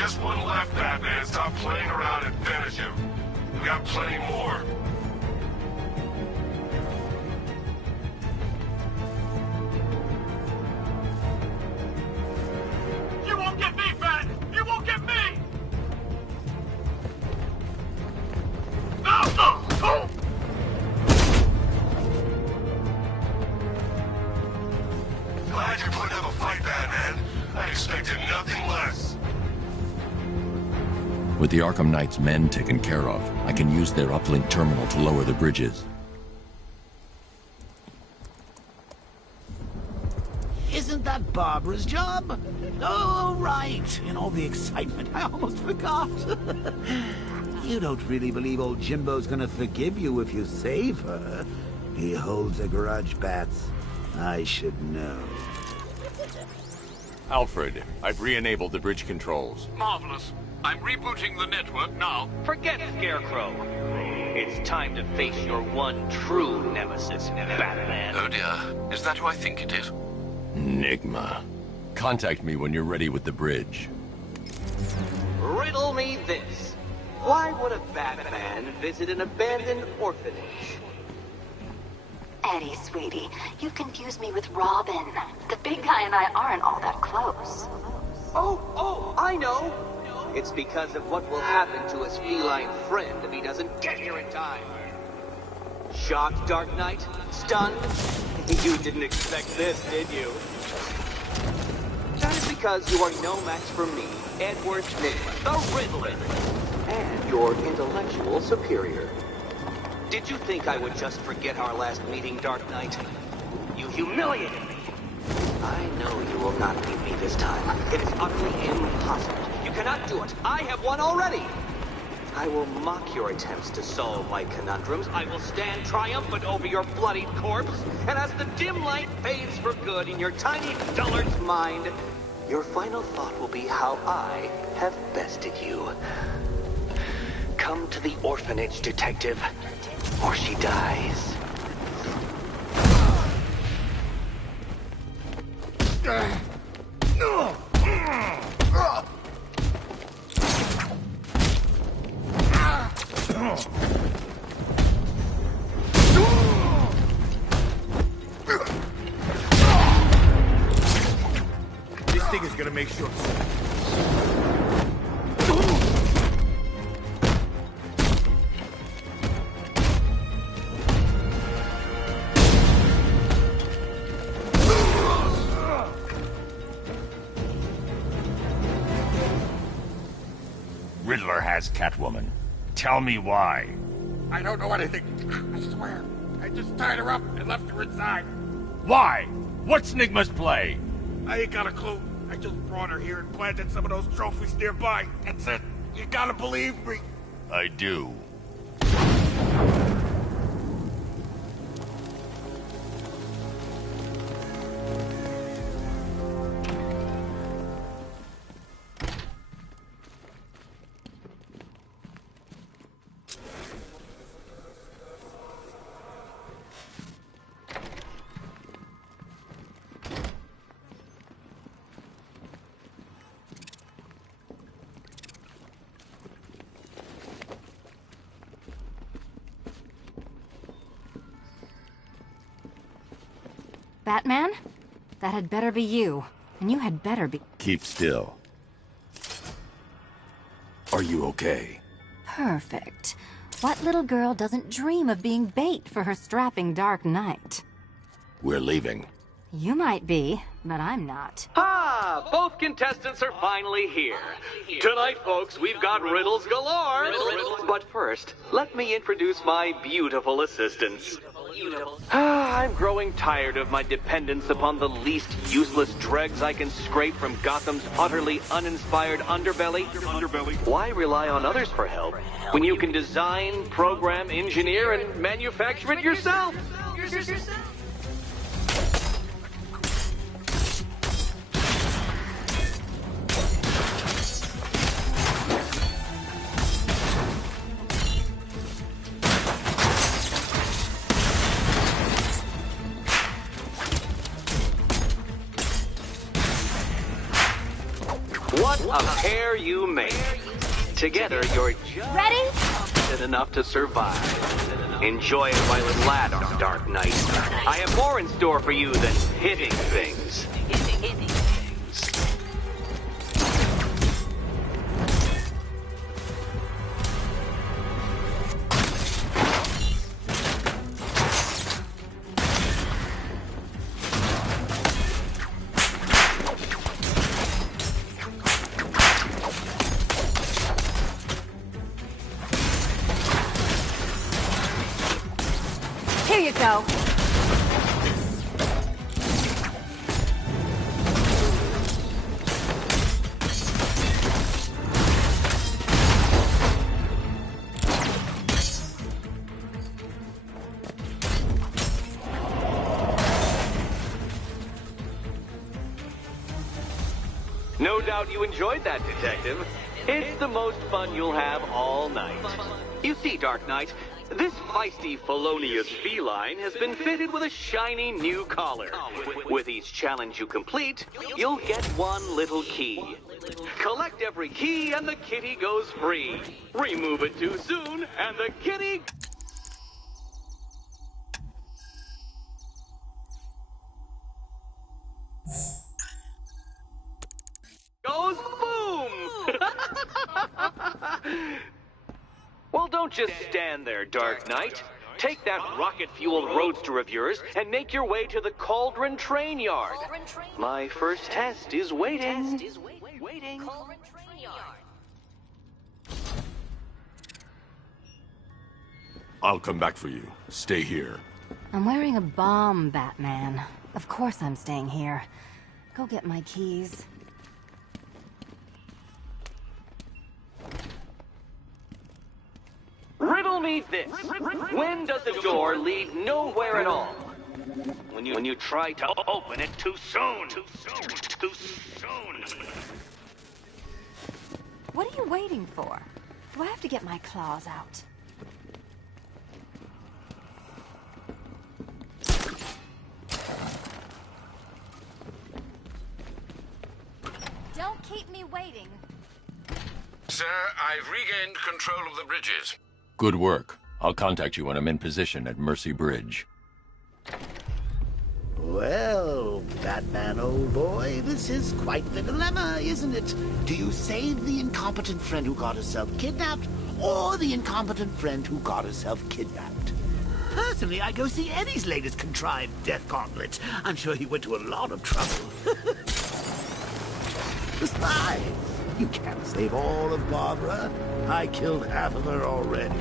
Just one left, Batman. Stop playing around and finish him. We got plenty more. You won't get me, Bat! You won't get me! Glad you're putting up a fight, Batman. I expected nothing less. With the Arkham Knight's men taken care of, I can use their uplink terminal to lower the bridges. Isn't that Barbara's job? Oh, right. In all the excitement, I almost forgot. You don't really believe old Jimbo's gonna forgive you if you save her. He holds a grudge, Bats. I should know. Alfred, I've re-enabled the bridge controls. Marvelous. I'm rebooting the network now. Forget Scarecrow. It's time to face your one true nemesis, Batman. Oh dear. Is that who I think it is? Enigma. Contact me when you're ready with the bridge. Riddle me this. Why would a Batman visit an abandoned orphanage? Eddie, sweetie, you confused me with Robin. The big guy and I aren't all that close. Oh, I know. It's because of what will happen to his feline friend if he doesn't get here in time. Shocked, Dark Knight? Stunned? You didn't expect this, did you? That is because you are no match for me, Edward Nygma, the Riddler, and your intellectual superior. Did you think I would just forget our last meeting, Dark Knight? You humiliated me. I know you will not beat me this time. It is utterly impossible. You cannot do it. I have won already. I will mock your attempts to solve my conundrums. I will stand triumphant over your bloodied corpse. And as the dim light fades for good in your tiny dullard's mind, your final thought will be how I have bested you. Come to the orphanage, detective, or she dies. This thing is gonna make short. Riddler has Catwoman. Tell me why. I don't know anything. I swear. I just tied her up and left her inside. Why? What's Nygma's play? I ain't got a clue. I just brought her here and planted some of those trophies nearby. That's it. You gotta believe me. I do. Batman? That had better be you. And you had better be... Keep still. Are you okay? Perfect. What little girl doesn't dream of being bait for her strapping Dark Knight? We're leaving. You might be, but I'm not. Ah, both contestants are finally here. Tonight, folks, we've got riddles galore. But first, let me introduce my beautiful assistants. I'm growing tired of my dependence upon the least useless dregs I can scrape from Gotham's utterly uninspired underbelly. Why rely on others for help when you can design, program, engineer, and manufacture it yourself? What A pair you make. Together, you're just Ready? enough to survive. Enjoy it while it lasts, Dark Knight. I have more in store for you than hitting things. Here you go. No doubt you enjoyed that, Detective. It's the most fun you'll have all night. You see, Dark Knight, this feisty, felonious feline has been fitted with a shiny new collar. With each challenge you complete, you'll get one little key. Collect every key and the kitty goes free. Remove it too soon and the kitty... goes boom! Well, don't just stand there, Dark Knight. Take that rocket-fueled roadster of yours and make your way to the Cauldron Train Yard. My first test is waiting. I'll come back for you. Stay here. I'm wearing a bomb, Batman. Of course I'm staying here. Go get my keys. Riddle me this. When does the door lead nowhere at all? When you try to open it too soon. Too soon. What are you waiting for? Do I have to get my claws out? Don't keep me waiting. Sir, I've regained control of the bridges. Good work. I'll contact you when I'm in position at Mercy Bridge. Well, Batman, old boy, this is quite the dilemma, isn't it? Do you save the incompetent friend who got herself kidnapped, or the incompetent friend who got herself kidnapped? Personally, I go see Eddie's latest contrived death gauntlet. I'm sure he went to a lot of trouble. Besides, you can't save all of Barbara. I killed half of her already.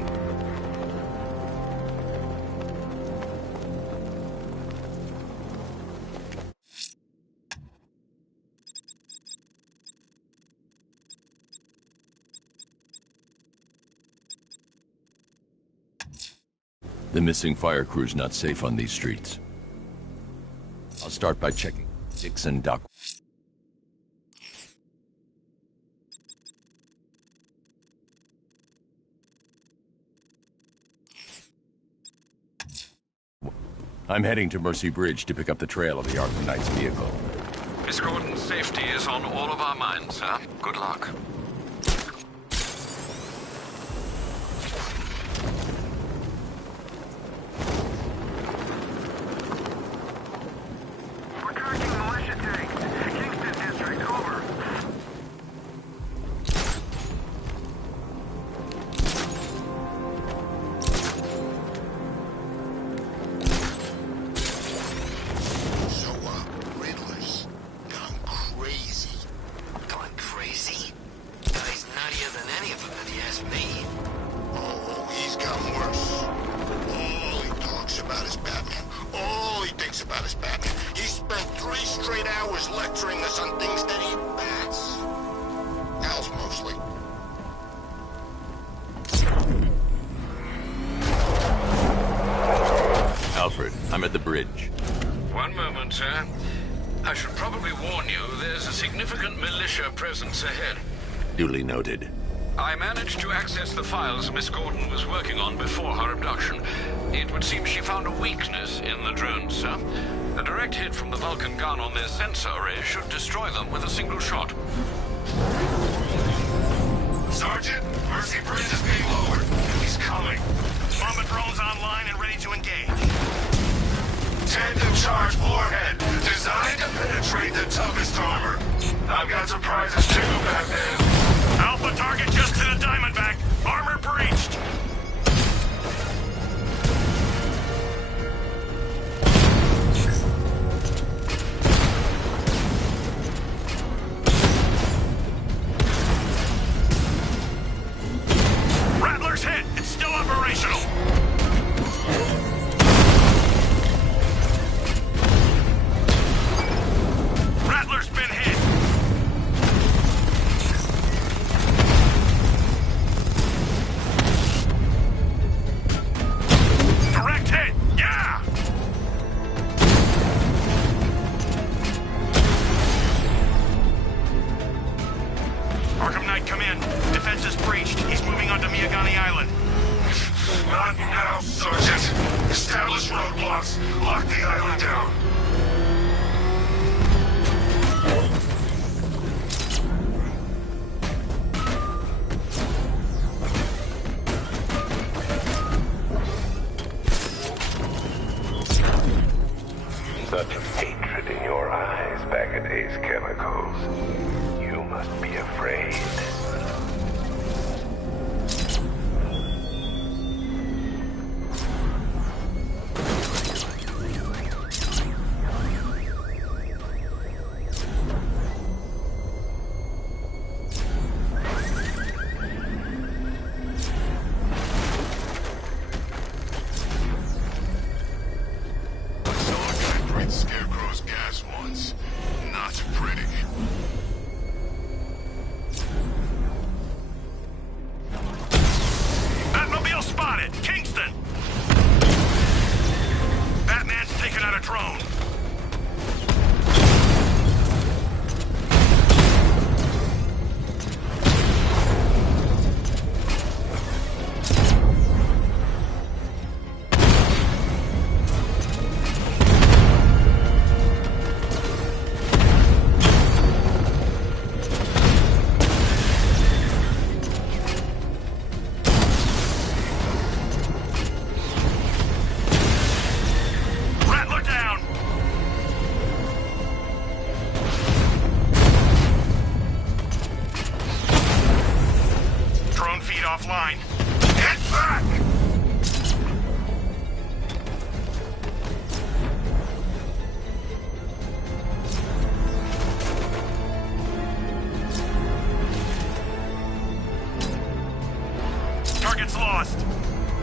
The missing fire crew's not safe on these streets. I'll start by checking Dixon Dock. I'm heading to Mercy Bridge to pick up the trail of the Arkham Knight's vehicle. Miss Gordon's safety is on all of our minds, sir. Good luck. I'm at the bridge. One moment, sir. I should probably warn you, there's a significant militia presence ahead. Duly noted. I managed to access the files Miss Gordon was working on before her abduction. It would seem she found a weakness in the drones, sir. A direct hit from the Vulcan gun on their sensor array should destroy them with a single shot. Sergeant, Mercy Bridge is being lowered. He's coming. Bomber drones online and ready to engage. Tandem charge warhead, designed to penetrate the toughest armor. I've got surprises too, Batman. Alpha target just to the Diamondback. Armor breached. Rattler's hit. It's still operational. Rattler's been hit. Direct hit. Yeah. Arkham Knight, come in. Defense is breached. He's moving onto Miyagani Island. Not now, Sergeant. Establish roadblocks. Lock the island down. Such hatred in your eyes back at Ace Chemicals. You must be afraid. Scarecrow's gas once. Not pretty. Batmobile spotted! Kingston! Batman's taken out a drone. Rattler down! Drone feed offline. Get back! Target's lost.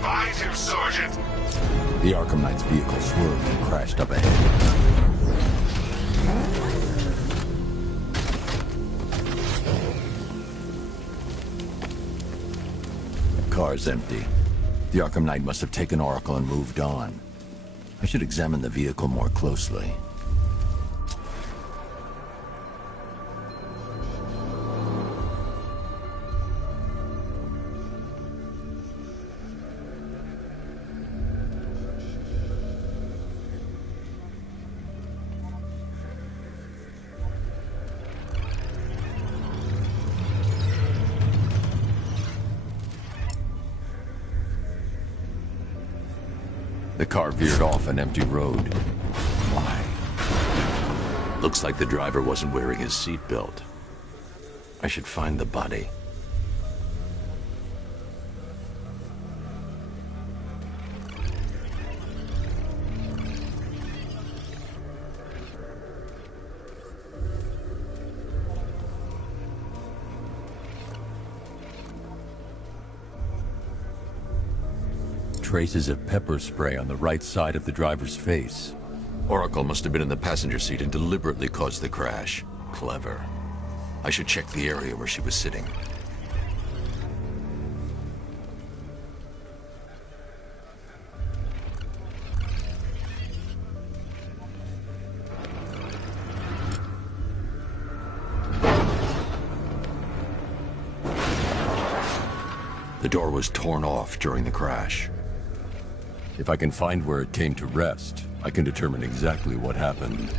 Find him, Sergeant. The Arkham Knight's vehicle swerved and crashed up ahead. Car's empty. The Arkham Knight must have taken Oracle and moved on. I should examine the vehicle more closely. The car veered off an empty road. Why? Looks like the driver wasn't wearing his seatbelt. I should find the body. Traces of pepper spray on the right side of the driver's face. Oracle must have been in the passenger seat and deliberately caused the crash. Clever. I should check the area where she was sitting. The door was torn off during the crash. If I can find where it came to rest, I can determine exactly what happened.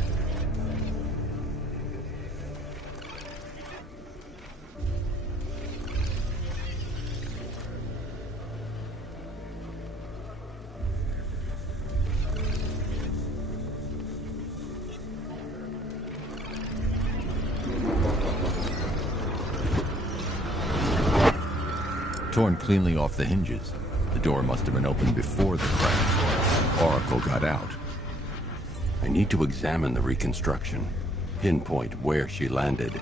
torn cleanly off the hinges. The door must have been opened before the crash. Oracle got out. I need to examine the reconstruction, pinpoint where she landed.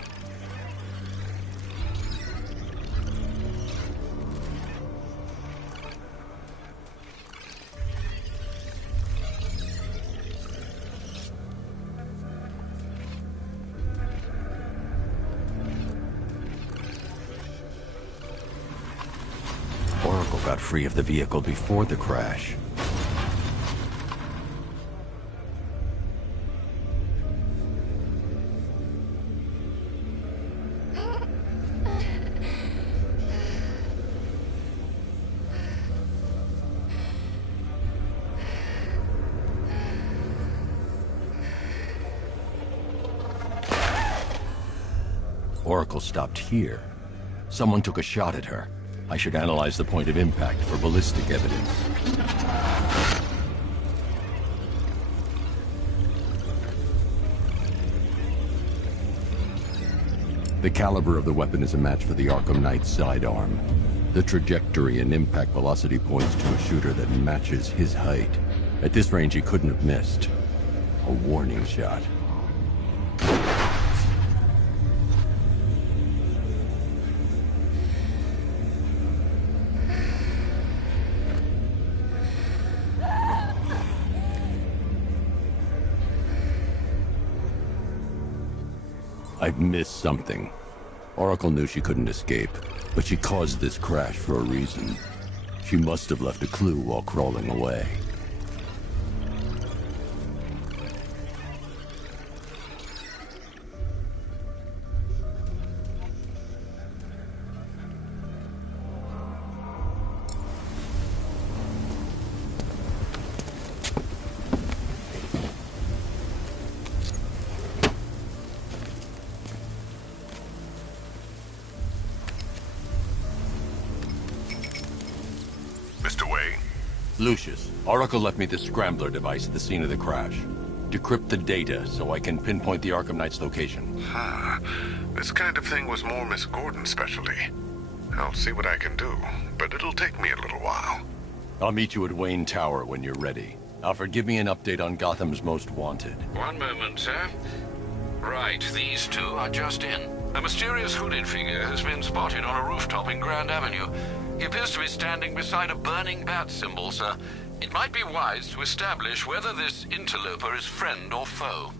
Oracle got free of the vehicle before the crash. Oracle stopped here. Someone took a shot at her. I should analyze the point of impact for ballistic evidence. The caliber of the weapon is a match for the Arkham Knight's sidearm. The trajectory and impact velocity points to a shooter that matches his height. At this range, he couldn't have missed. A warning shot. I've missed something. Oracle knew she couldn't escape, but she caused this crash for a reason. She must have left a clue while crawling away. Lucius, Oracle left me the scrambler device at the scene of the crash. Decrypt the data so I can pinpoint the Arkham Knight's location. This kind of thing was more Miss Gordon's specialty. I'll see what I can do, but it'll take me a little while. I'll meet you at Wayne Tower when you're ready. Alfred, give me an update on Gotham's Most Wanted. One moment, sir. Right, these two are just in. A mysterious hooded figure has been spotted on a rooftop in Grand Avenue. He appears to be standing beside a burning bat symbol, sir. It might be wise to establish whether this interloper is friend or foe.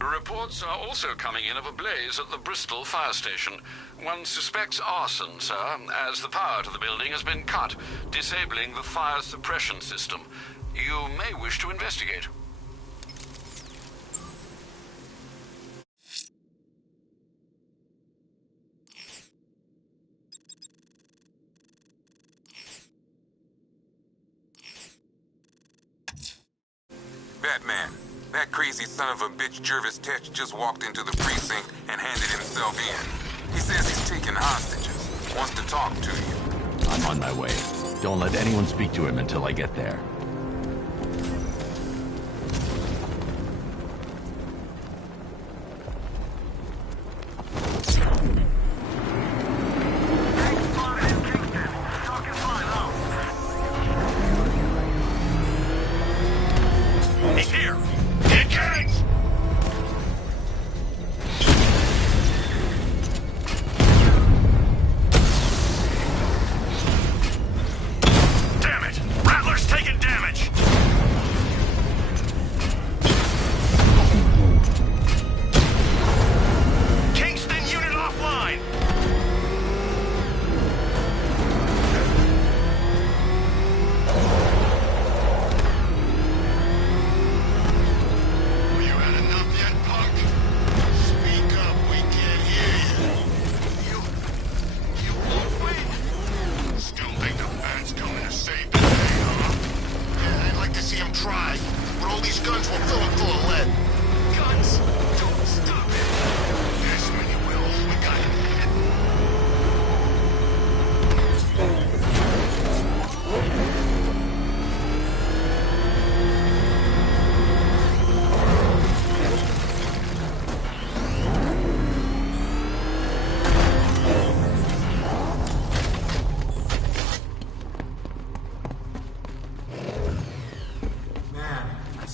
Reports are also coming in of a blaze at the Bristol fire station. One suspects arson, sir, as the power to the building has been cut, disabling the fire suppression system. You may wish to investigate. Batman, that crazy son of a bitch Jervis Tetch just walked into the precinct and handed himself in. He says he's taking hostages, wants to talk to you. I'm on my way. Don't let anyone speak to him until I get there.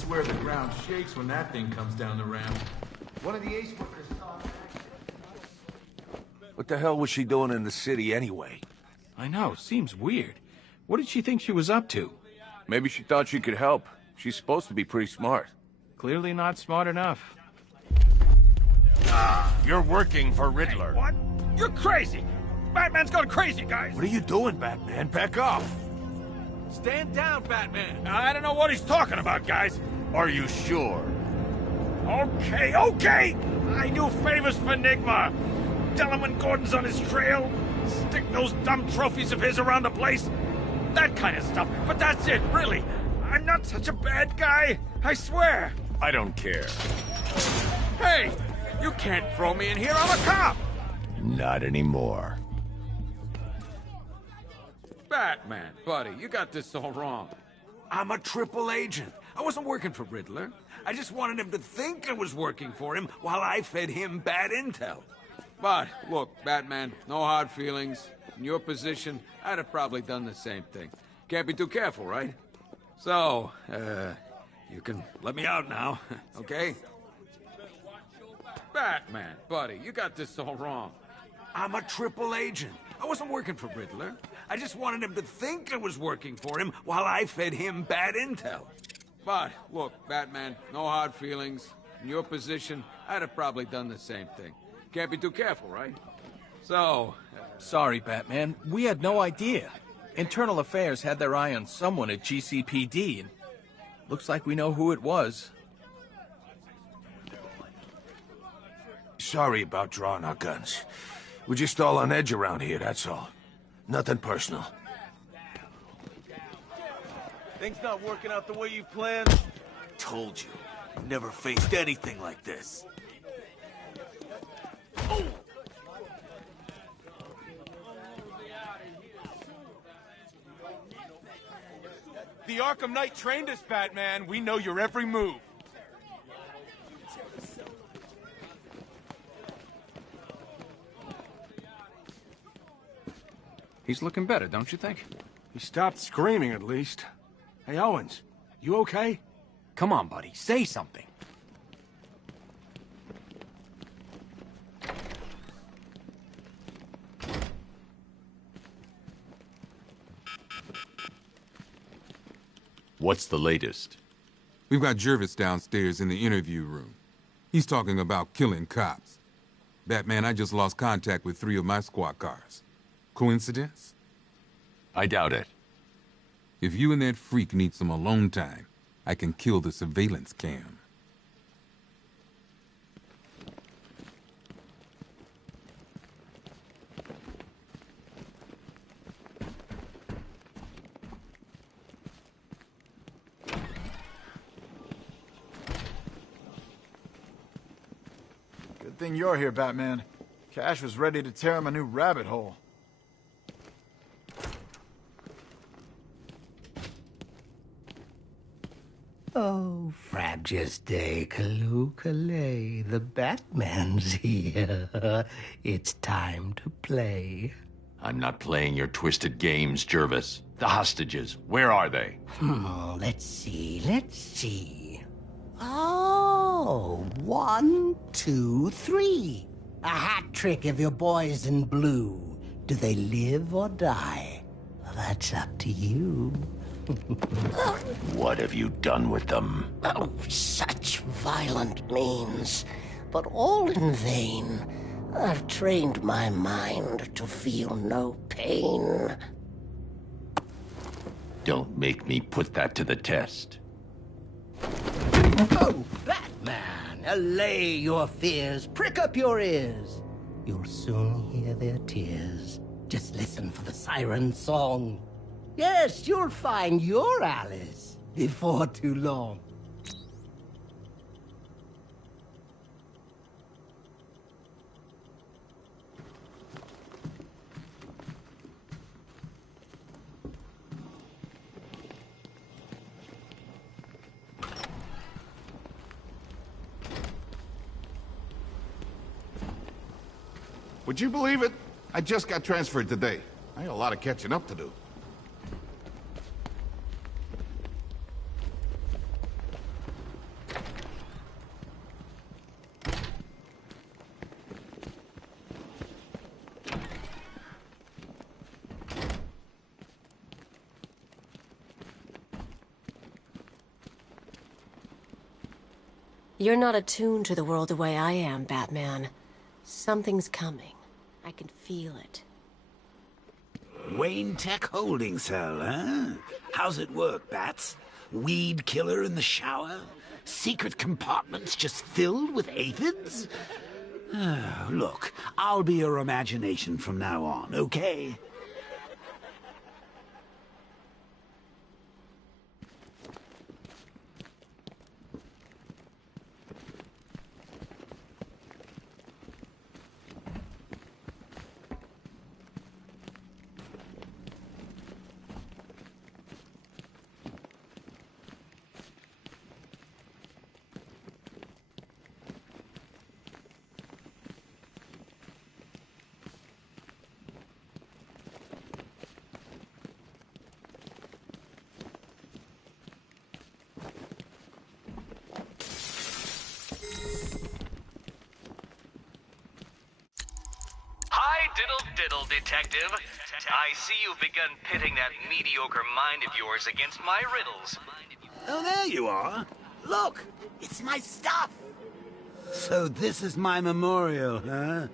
swear the ground shakes when that thing comes down the ramp. One of the ace workers saw it. What the hell was she doing in the city anyway? I know, seems weird. What did she think she was up to? Maybe she thought she could help. She's supposed to be pretty smart. Clearly not smart enough. You're working for Riddler. What? You're crazy! Batman's gone crazy, guys! What are you doing, Batman? Back off! Stand down, Batman! I don't know what he's talking about, guys. Are you sure? Okay, okay! I do favors for Enigma. Tell him when Gordon's on his trail. Stick those dumb trophies of his around the place. That kind of stuff. But that's it, really. I'm not such a bad guy. I swear. I don't care. Hey! You can't throw me in here. I'm a cop! Not anymore. Batman, buddy, you got this all wrong. I'm a triple agent. I wasn't working for Riddler. I just wanted him to think I was working for him while I fed him bad intel. But, look, Batman, no hard feelings. In your position, I'd have probably done the same thing. Can't be too careful, right? So, you can let me out now, okay? Batman, buddy, you got this all wrong. I'm a triple agent. I wasn't working for Riddler. I just wanted him to think I was working for him while I fed him bad intel. But, look, Batman, no hard feelings. In your position, I'd have probably done the same thing. Can't be too careful, right? So... Sorry, Batman. We had no idea. Internal Affairs had their eye on someone at GCPD, and looks like we know who it was. Sorry about drawing our guns. We're just all on edge around here, that's all. Nothing personal. Things not working out the way you planned? Told you. Never faced anything like this. Oh. The Arkham Knight trained us, Batman. We know your every move. He's looking better, don't you think? He stopped screaming, at least. Hey, Owens, you okay? Come on, buddy, say something. What's the latest? We've got Jervis downstairs in the interview room. He's talking about killing cops. Batman, I just lost contact with 3 of my squad cars. Coincidence? I doubt it. If you and that freak need some alone time, I can kill the surveillance cam. Good thing you're here, Batman. Cash was ready to tear him a new rabbit hole. Oh, Frabjous Day, Kaloo-Kalay, the Batman's here. It's time to play. I'm not playing your twisted games, Jervis. The hostages, where are they? Let's see. Oh, 1, 2, 3. A hat trick of your boys in blue. Do they live or die? Well, that's up to you. What have you done with them? Oh, such violent means, but all in vain. I've trained my mind to feel no pain. Don't make me put that to the test. Oh, Batman, allay your fears, prick up your ears. You'll soon hear their tears. Just listen for the siren song. Yes, you'll find your Alice before too long. Would you believe it? I just got transferred today. I got a lot of catching up to do. You're not attuned to the world the way I am, Batman. Something's coming. I can feel it. Wayne Tech holding cell, huh? How's it work, Bats? Weed killer in the shower? Secret compartments just filled with aphids? Look, I'll be your imagination from now on, okay? Diddle, detective. I see you've begun pitting that mediocre mind of yours against my riddles. Oh, there you are. Look, it's my stuff. So this is my memorial, huh?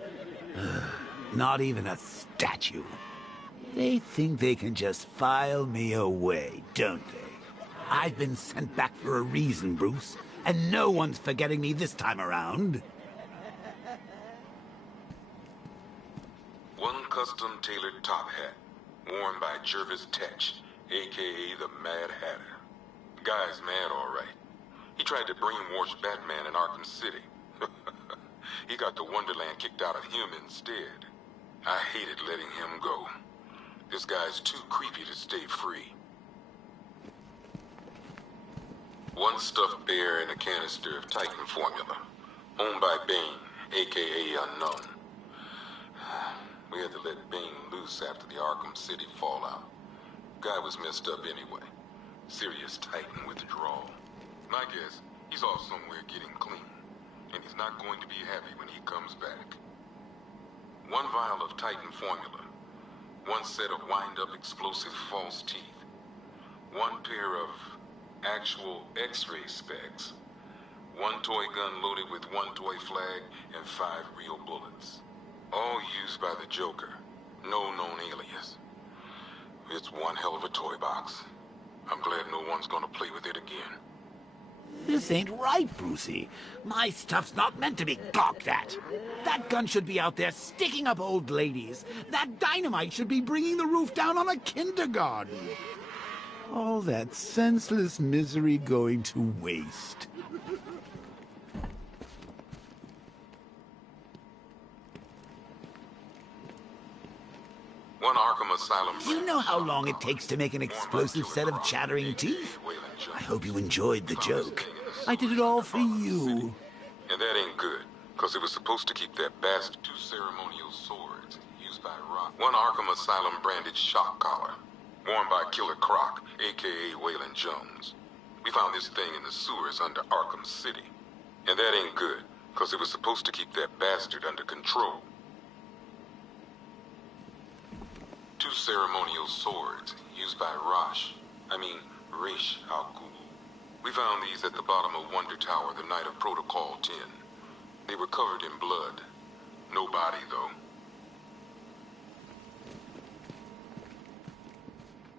Not even a statue. They think they can just file me away, don't they? I've been sent back for a reason, Bruce, and no one's forgetting me this time around. One custom-tailored top hat, worn by Jervis Tetch, a.k.a. the Mad Hatter. Guy's mad, all right. He tried to brainwash Batman in Arkham City. He got the Wonderland kicked out of him instead. I hated letting him go. This guy's too creepy to stay free. One stuffed bear in a canister of Titan formula, owned by Bane, a.k.a. Unknown. We had to let Bane loose after the Arkham City fallout. Guy was messed up anyway. Serious Titan withdrawal. My guess, he's off somewhere getting clean. And he's not going to be happy when he comes back. One vial of Titan formula. One set of wind-up explosive false teeth. One pair of actual X-ray specs. One toy gun loaded with one toy flag and 5 real bullets. All used by the Joker. No known alias. It's one hell of a toy box. I'm glad no one's gonna play with it again. This ain't right, Brucey. My stuff's not meant to be gawked at. That gun should be out there sticking up old ladies. That dynamite should be bringing the roof down on a kindergarten. All that senseless misery going to waste. One Arkham Asylum. Do you know how long it takes to make an explosive set of chattering teeth? I hope you enjoyed the joke. I did it all for you. And that ain't good, because it was supposed to keep that bastard. 2 ceremonial swords used by Rock. One Arkham Asylum branded shock collar, worn by Killer Croc, a.k.a. Waylon Jones. We found this thing in the sewers under Arkham City. And that ain't good, because it was supposed to keep that bastard under control. 2 ceremonial swords used by Ra's al Ghul. We found these at the bottom of Wonder Tower the night of Protocol 10. They were covered in blood. No body, though.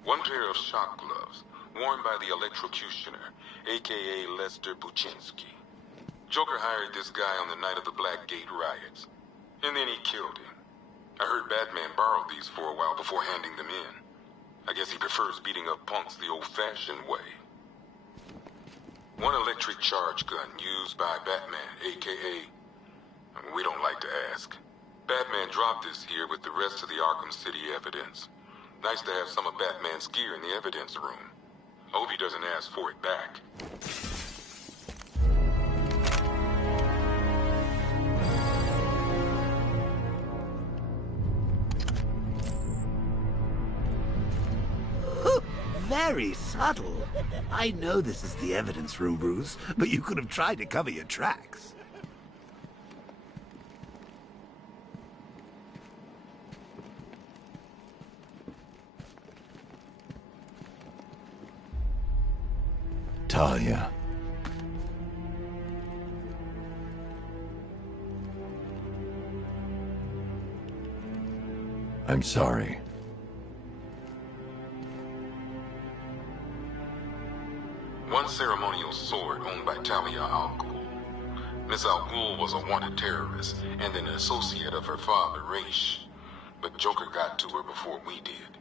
One pair of shock gloves, worn by the electrocutioner, a.k.a. Lester Buczynski. Joker hired this guy on the night of the Blackgate riots. And then he killed him. I heard Batman borrowed these for a while before handing them in. I guess he prefers beating up punks the old-fashioned way. One electric charge gun used by Batman, a.k.a. We don't like to ask. Batman dropped this here with the rest of the Arkham City evidence. Nice to have some of Batman's gear in the evidence room. Hope he doesn't ask for it back. Very subtle. I know this is the evidence room, Bruce, but you could have tried to cover your tracks. Talia. I'm sorry. One ceremonial sword owned by Talia Al Ghul. Miss Al Ghul was a wanted terrorist and an associate of her father, Raish. But Joker got to her before we did.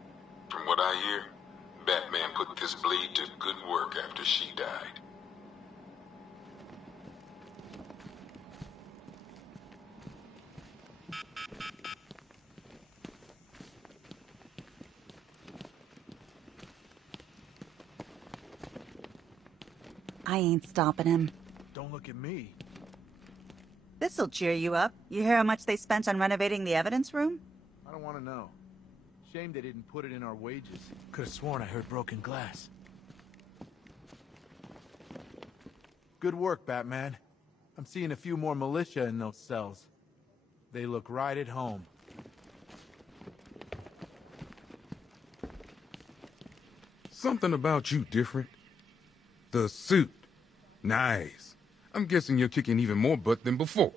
From what I hear, Batman put this blade to good work after she died. I ain't stopping him. Don't look at me. This'll cheer you up. You hear how much they spent on renovating the evidence room? I don't want to know. Shame they didn't put it in our wages. Could have sworn I heard broken glass. Good work, Batman. I'm seeing a few more militia in those cells. They look right at home. Something about you different. The suit. Nice. I'm guessing you're kicking even more butt than before.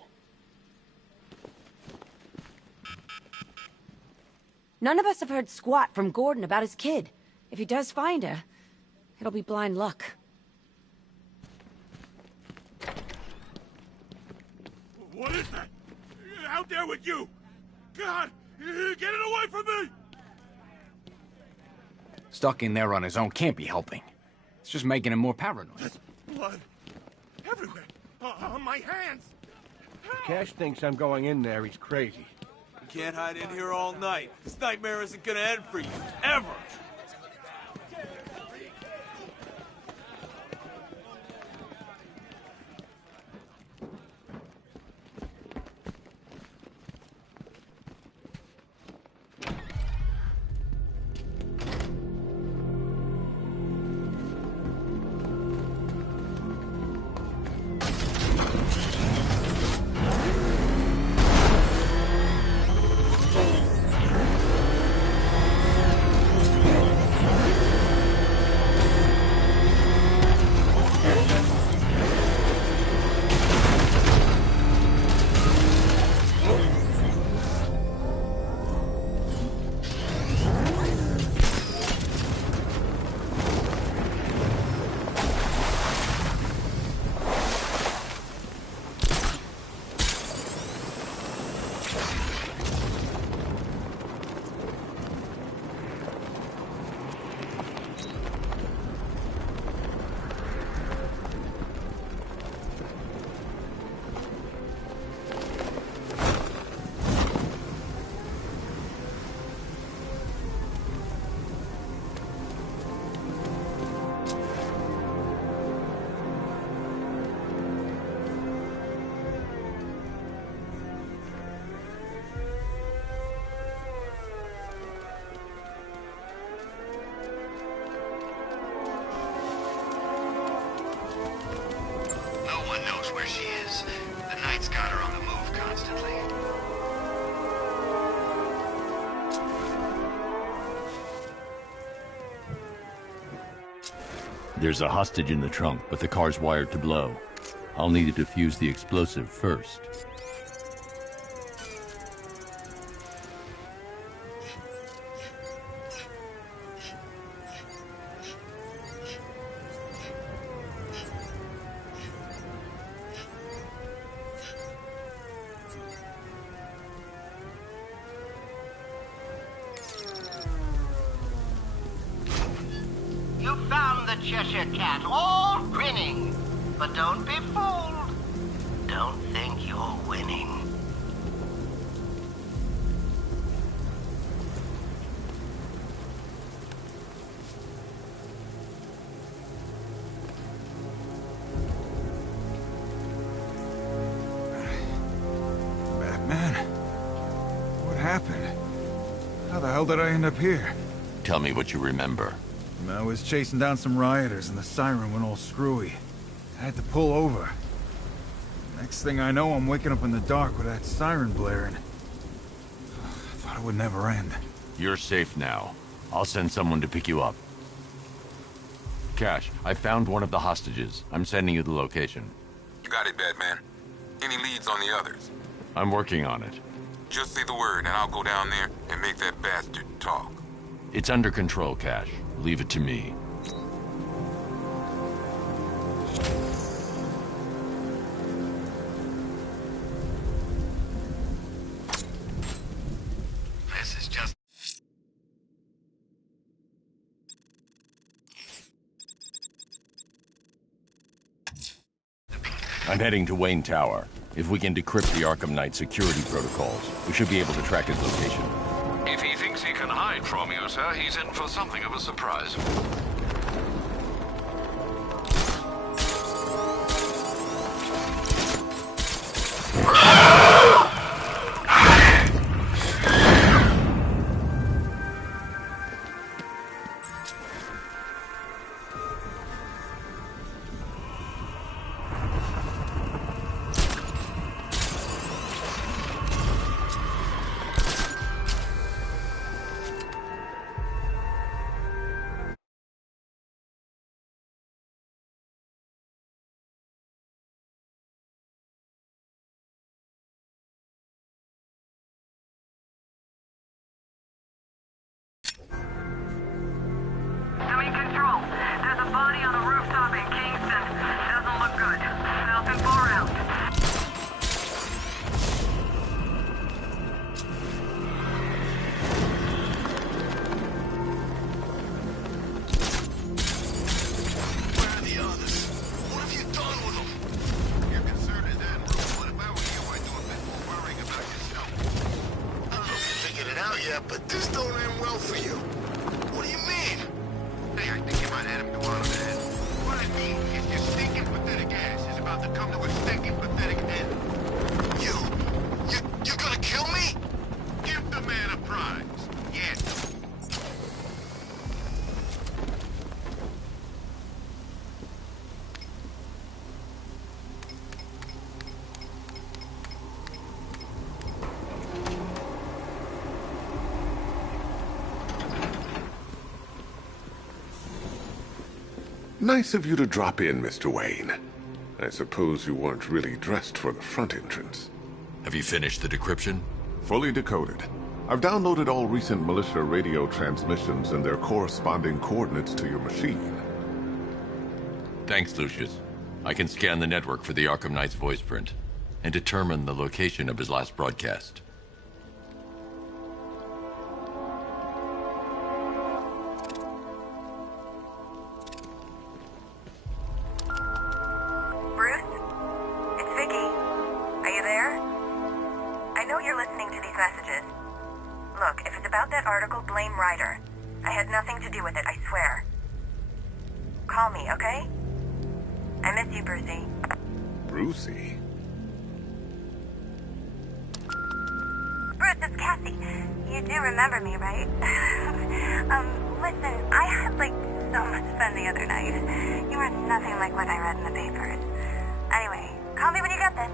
None of us have heard squat from Gordon about his kid. If he does find her, it'll be blind luck. What is that? Out there with you! God! Get it away from me! Stuck in there on his own can't be helping. It's just making him more paranoid. There's blood everywhere. On my hands. If Cash thinks I'm going in there, he's crazy. You can't hide in here all night. This nightmare isn't gonna end for you. Ever! There's a hostage in the trunk, but the car's wired to blow. I'll need to defuse the explosive first. You found the Cheshire Cat, all grinning. But don't be fooled. Don't think you're winning. Batman? What happened? How the hell did I end up here? Tell me what you remember. I was chasing down some rioters and the siren went all screwy. I had to pull over. Next thing I know, I'm waking up in the dark with that siren blaring. I thought it would never end. You're safe now. I'll send someone to pick you up. Cash, I found one of the hostages. I'm sending you the location. You got it, Batman. Any leads on the others? I'm working on it. Just say the word, and I'll go down there and make that bastard talk. It's under control, Cash. Leave it to me. This is just... I'm heading to Wayne Tower. If we can decrypt the Arkham Knight security protocols, we should be able to track his location. If he thinks he can hide from you, sir, he's in for something of a surprise. But this don't end well for you. What do you mean? Hey, I think you might have him to one of that. What I mean is your stinking pathetic ass is about to come to a stinking pathetic end. You're gonna kill me? Give the man a prize. Yes. Nice of you to drop in, Mr. Wayne. I suppose you weren't really dressed for the front entrance. Have you finished the decryption? Fully decoded. I've downloaded all recent militia radio transmissions and their corresponding coordinates to your machine. Thanks, Lucius. I can scan the network for the Arkham Knight's voice print and determine the location of his last broadcast. Brucey? Bruce, it's Cassie. You do remember me, right? Listen, I had, so much fun the other night. You were nothing like what I read in the papers. Anyway, call me when you get this.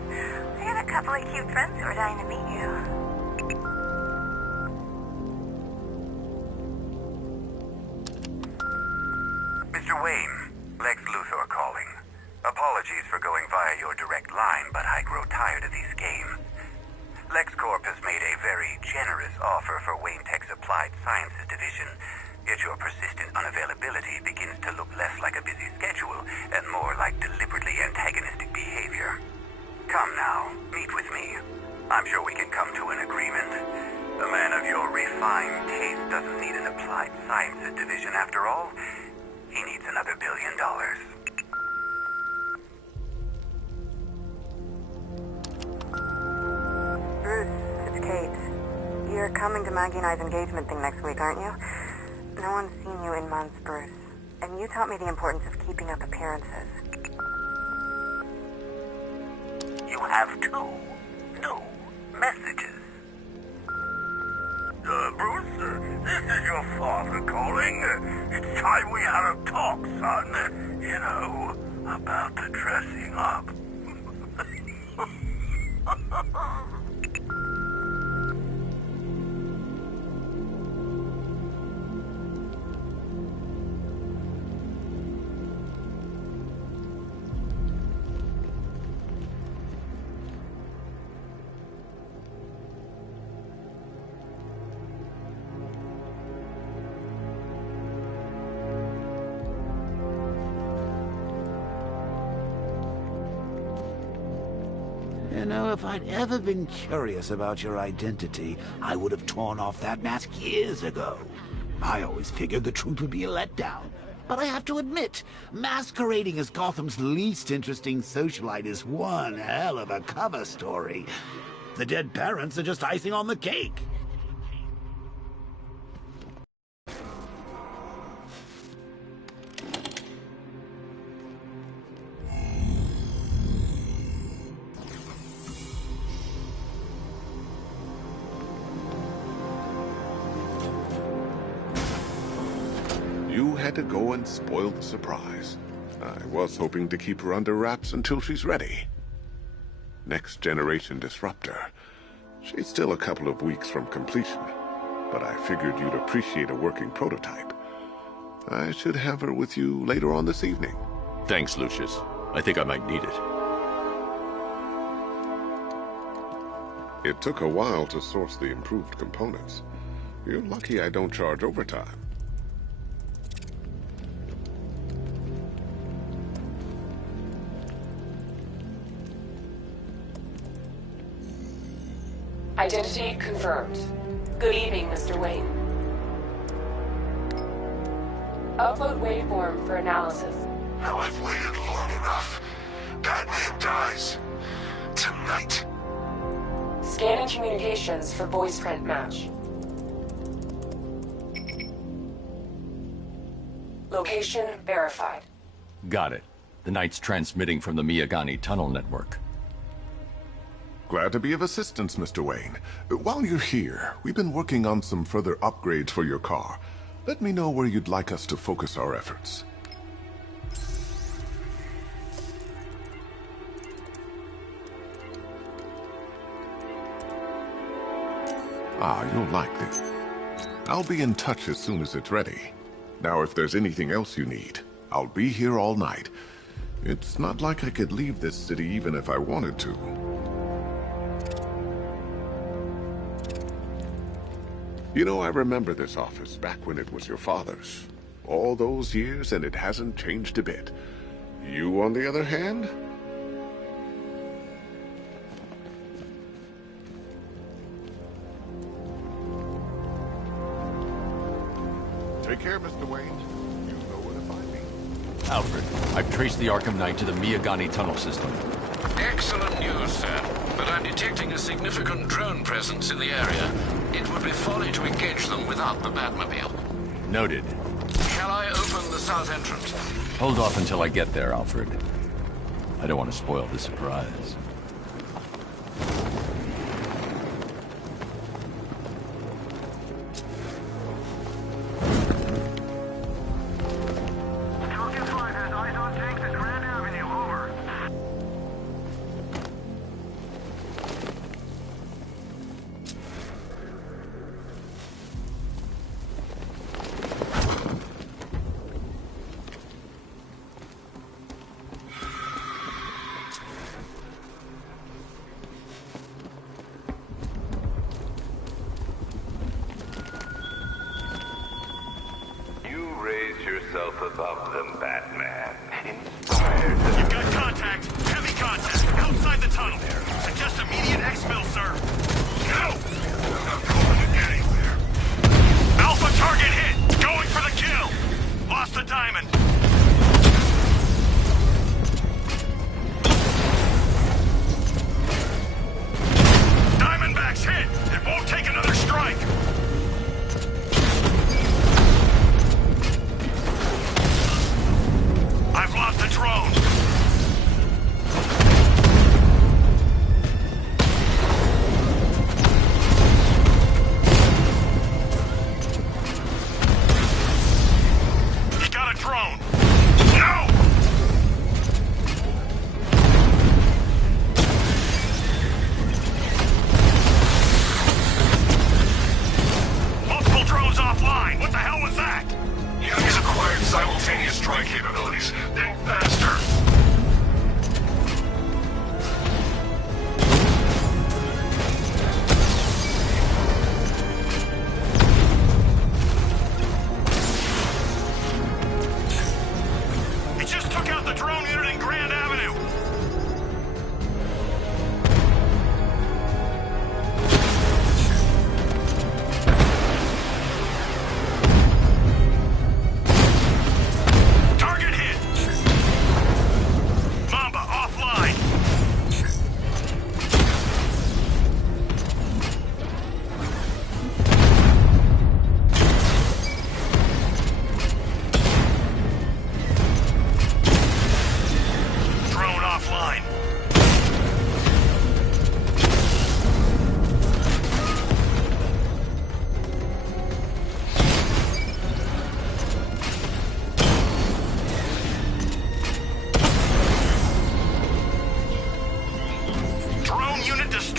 I got a couple of cute friends who are dying to meet you. Mr. Wayne, Lex Luthor calling. Apologies for going via your direct line, but I grow tired of these games. LexCorp has made a very generous offer for Wayne Tech's Applied Sciences division, yet your persistent unavailability begins to look less like a busy schedule and more like deliberately antagonistic behavior. Come now, meet with me. I'm sure we can come to an agreement. A man of your refined taste doesn't need an Applied Sciences division after all. He needs another $1 billion. You're coming to Maggie and I's engagement thing next week, aren't you? No one's seen you in months, Bruce. And you taught me the importance of keeping up appearances. You have two new messages. Bruce, this is your father calling. It's time we had a talk, son. You know, about the dressing up. You know, if I'd ever been curious about your identity, I would have torn off that mask years ago. I always figured the truth would be a letdown. But I have to admit, masquerading as Gotham's least interesting socialite is one hell of a cover story. The dead parents are just icing on the cake. You had to go and spoil the surprise. I was hoping to keep her under wraps until she's ready. Next generation disruptor. She's still a couple of weeks from completion, but I figured you'd appreciate a working prototype. I should have her with you later on this evening. Thanks, Lucius. I think I might need it. It took a while to source the improved components. You're lucky I don't charge overtime. Identity confirmed. Good evening, Mr. Wayne. Upload waveform for analysis. Now I've waited long enough. Batman dies. Tonight. Scanning communications for voice print match. Location verified. Got it. The Knight's transmitting from the Miyagani tunnel network. Glad to be of assistance, Mr. Wayne. While you're here, we've been working on some further upgrades for your car. Let me know where you'd like us to focus our efforts. Ah, you'll like this. I'll be in touch as soon as it's ready. Now, if there's anything else you need, I'll be here all night. It's not like I could leave this city even if I wanted to. You know, I remember this office back when it was your father's. All those years and it hasn't changed a bit. You, on the other hand? Take care, Mr. Wayne. You know where to find me. Alfred, I've traced the Arkham Knight to the Miyagani tunnel system. Excellent news, sir. But I'm detecting a significant drone presence in the area. It would be folly to engage them without the Batmobile. Noted. Shall I open the south entrance? Hold off until I get there, Alfred. I don't want to spoil the surprise. Above them, Batman. Inspired. You've got contact. Heavy contact. Outside the tunnel. Suggest immediate exfil, sir. No! I'm not going anywhere. Alpha target hit. Going for the kill. Lost the diamond. Diamondback's hit. It won't take another strike.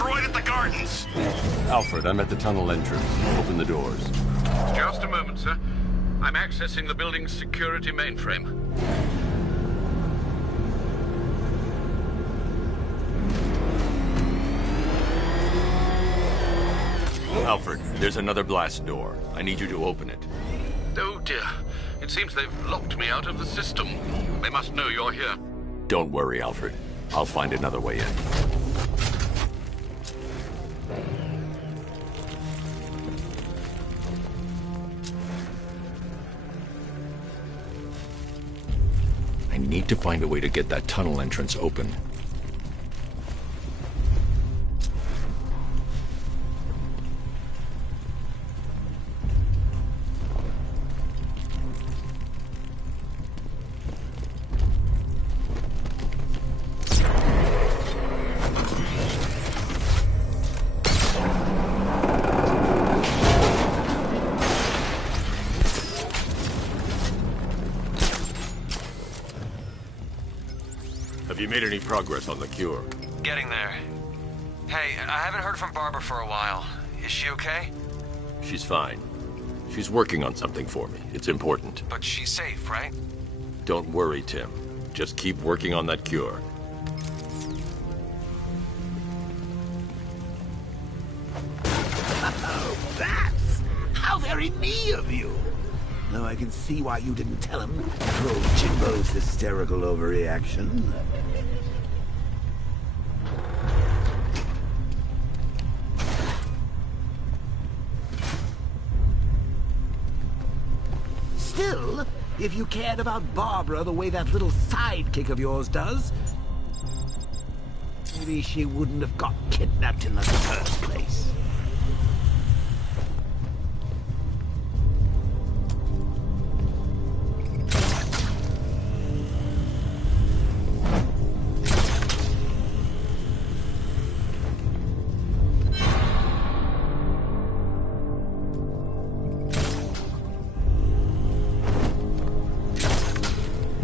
destroyed at the gardens. Alfred, I'm at the tunnel entrance. Open the doors. Just a moment, sir. I'm accessing the building's security mainframe. Alfred, there's another blast door. I need you to open it. Oh dear. It seems they've locked me out of the system. They must know you're here. Don't worry, Alfred. I'll find another way in. I need to find a way to get that tunnel entrance open. Have you made any progress on the cure? Getting there. Hey, I haven't heard from Barbara for a while. Is she okay? She's fine. She's working on something for me. It's important. But she's safe, right? Don't worry, Tim. Just keep working on that cure. Oh, bats! How very me of you! Though I can see why you didn't tell him for old Jimbo's hysterical overreaction. Still, if you cared about Barbara the way that little sidekick of yours does, maybe she wouldn't have got kidnapped in the first place.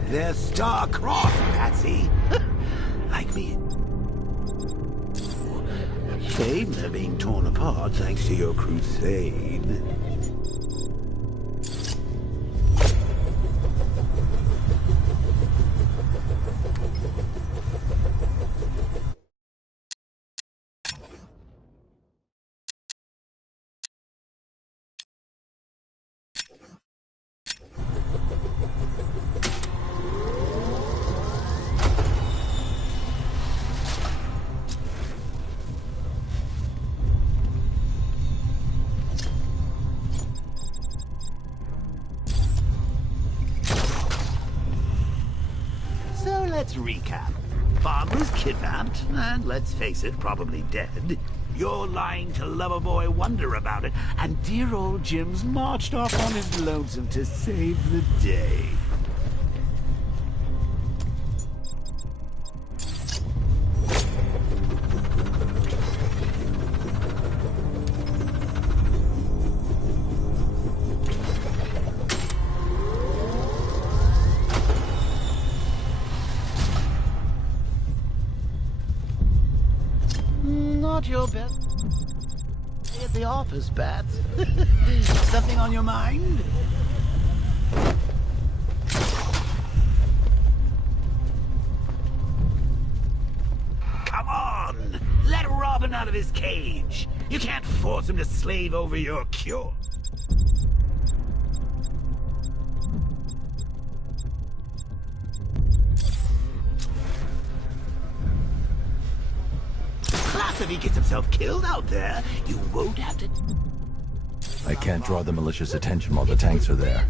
There's star-crossed, Patsy. Like me. Shame they're being torn apart thanks to your crusade. Let's recap. Barbara's kidnapped, and let's face it, probably dead. You're lying to Loverboy Wonder about it, and dear old Jim's marched off on his lonesome to save the day. Not your best day at the office, Bats. Something on your mind? Come on! Let Robin out of his cage. You can't force him to slave over your cure. If he gets himself killed out there, you won't have to... I can't draw the malicious attention while the tanks are there.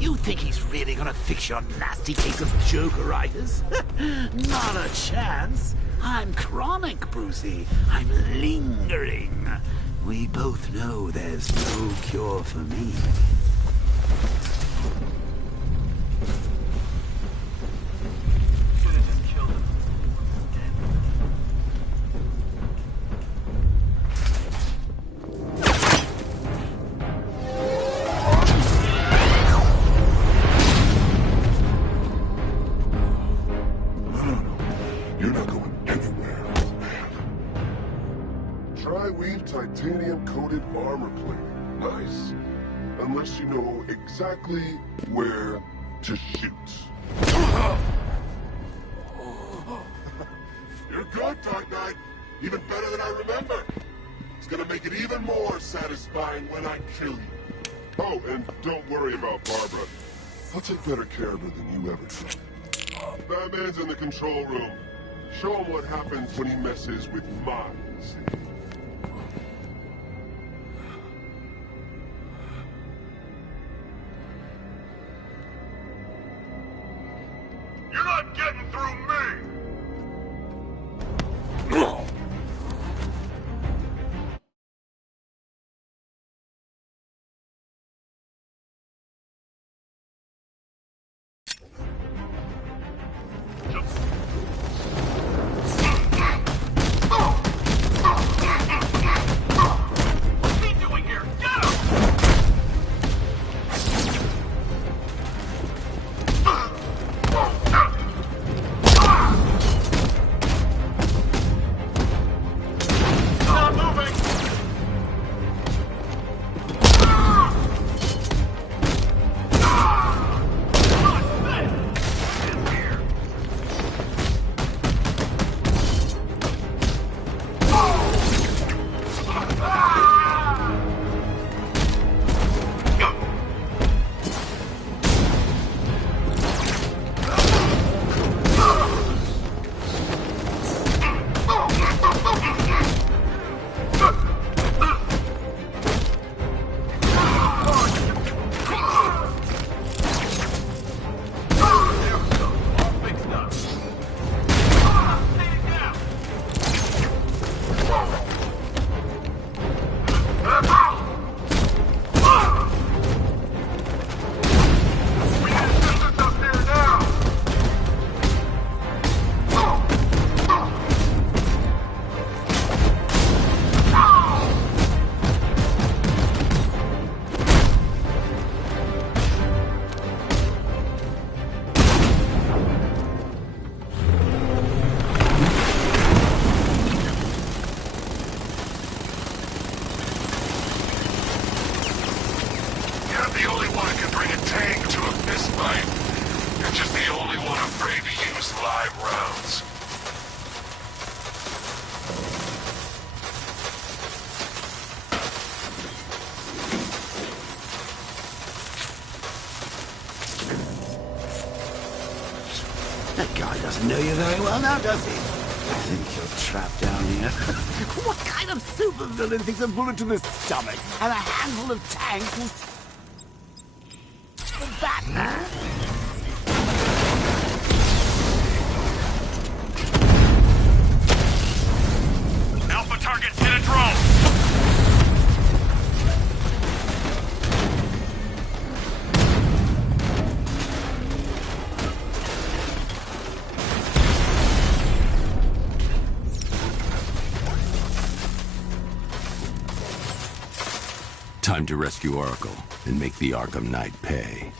You think he's really gonna fix your nasty case of Jokeritis? Not a chance. I'm chronic, Brucey. I'm lingering. We both know there's no cure for me. unless you know exactly where to shoot. You're good, Dark Knight. Even better than I remember. It's gonna make it even more satisfying when I kill you. Oh, and don't worry about Barbara. I'll take better care of her than you ever did. Batman's in the control room. Show him what happens when he messes with minds. You're not getting through me! That guy doesn't know you very well now, does he? I think you're trapped down here. What kind of supervillain thinks a bullet to the stomach and a handful of tanks will... The Batman? Alpha targets hit a drone! Time to rescue Oracle and make the Arkham Knight pay.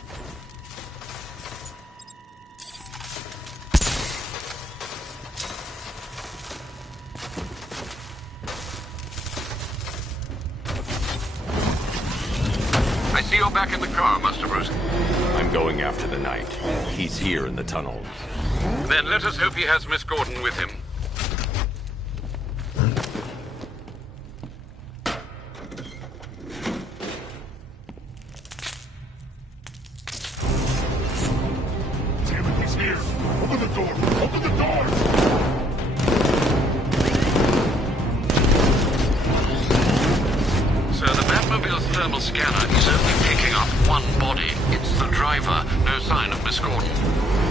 I see you're back in the car, Master Bruce. I'm going after the Knight. He's here in the tunnels. Then let us hope he has Miss Gordon with him.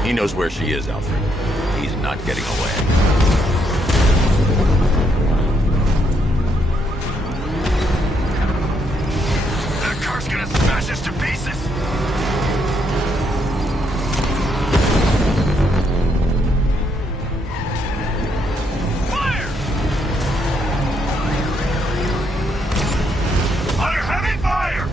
He knows where she is, Alfred. He's not getting away. That car's gonna smash us to pieces! Fire! Under heavy fire!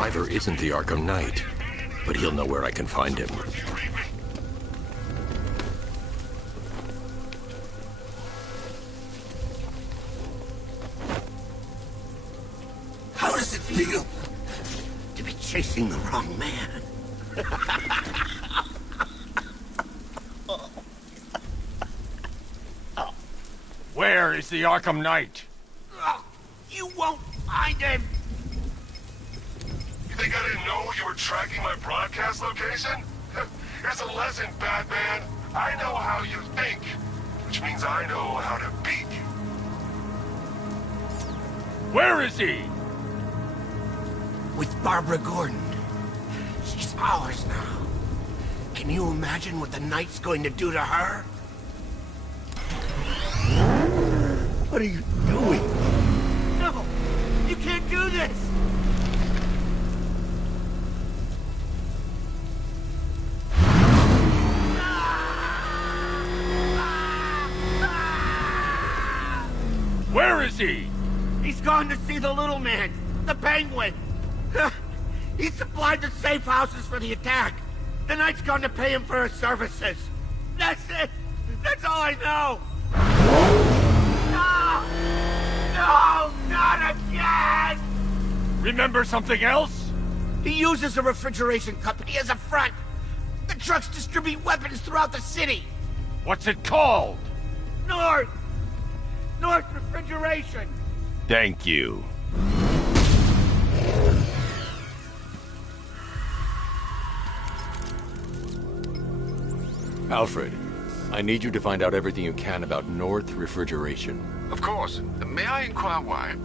driver isn't the Arkham Knight, but he'll know where I can find him. How does it feel to be chasing the wrong man? Where is the Arkham Knight? You won't find him! You think I didn't know you were tracking my broadcast location? Here's a lesson, Batman. I know how you think, which means I know how to beat you. Where is he? With Barbara Gordon. She's ours now. Can you imagine what the Knight's going to do to her? What are you doing? No! You can't do this! Where is he? He's gone to see the little man, the Penguin. He supplied the safe houses for the attack. The Knight's gone to pay him for his services. That's it. That's all I know. No! No, not again! Remember something else? He uses a refrigeration company as a front. The trucks distribute weapons throughout the city. What's it called? North Refrigeration. Thank you. Alfred, I need you to find out everything you can about North Refrigeration. Of course. May I inquire why?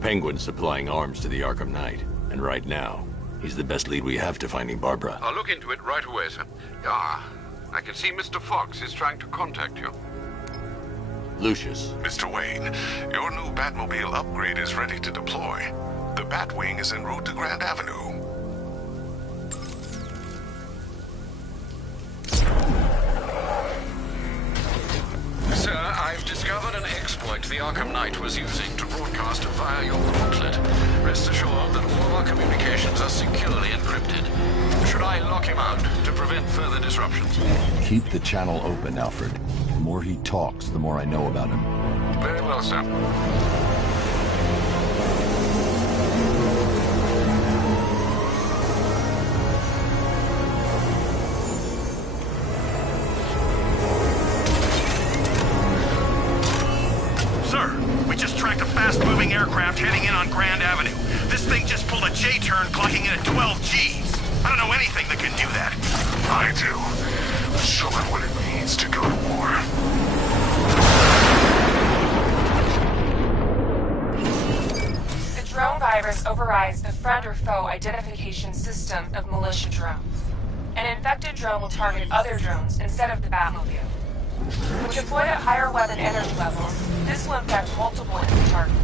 Penguin's supplying arms to the Arkham Knight, and right now, he's the best lead we have to finding Barbara. I'll look into it right away, sir. Ah, I can see Mr. Fox is trying to contact you. Lucius. Mr. Wayne, your new Batmobile upgrade is ready to deploy. The Batwing is en route to Grand Avenue. Sir, I've discovered an exploit the Arkham Knight was using to broadcast via your gauntlet. Rest assured that all of our communications are securely encrypted. Should I lock him out to prevent further disruptions? Keep the channel open, Alfred. The more he talks, the more I know about him. Very well, sir. We just tracked a fast-moving aircraft heading in on Grand Avenue. This thing just pulled a J-turn, clocking in at 12 Gs. I don't know anything that can do that. I do. Show him what it means to go to war. The drone virus overrides the friend or foe identification system of militia drones. An infected drone will target other drones instead of the Batmobile. When deployed at higher weapon energy levels, this will infect multiple enemy targets.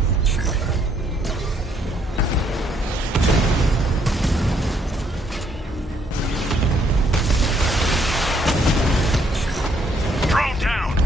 Drone down!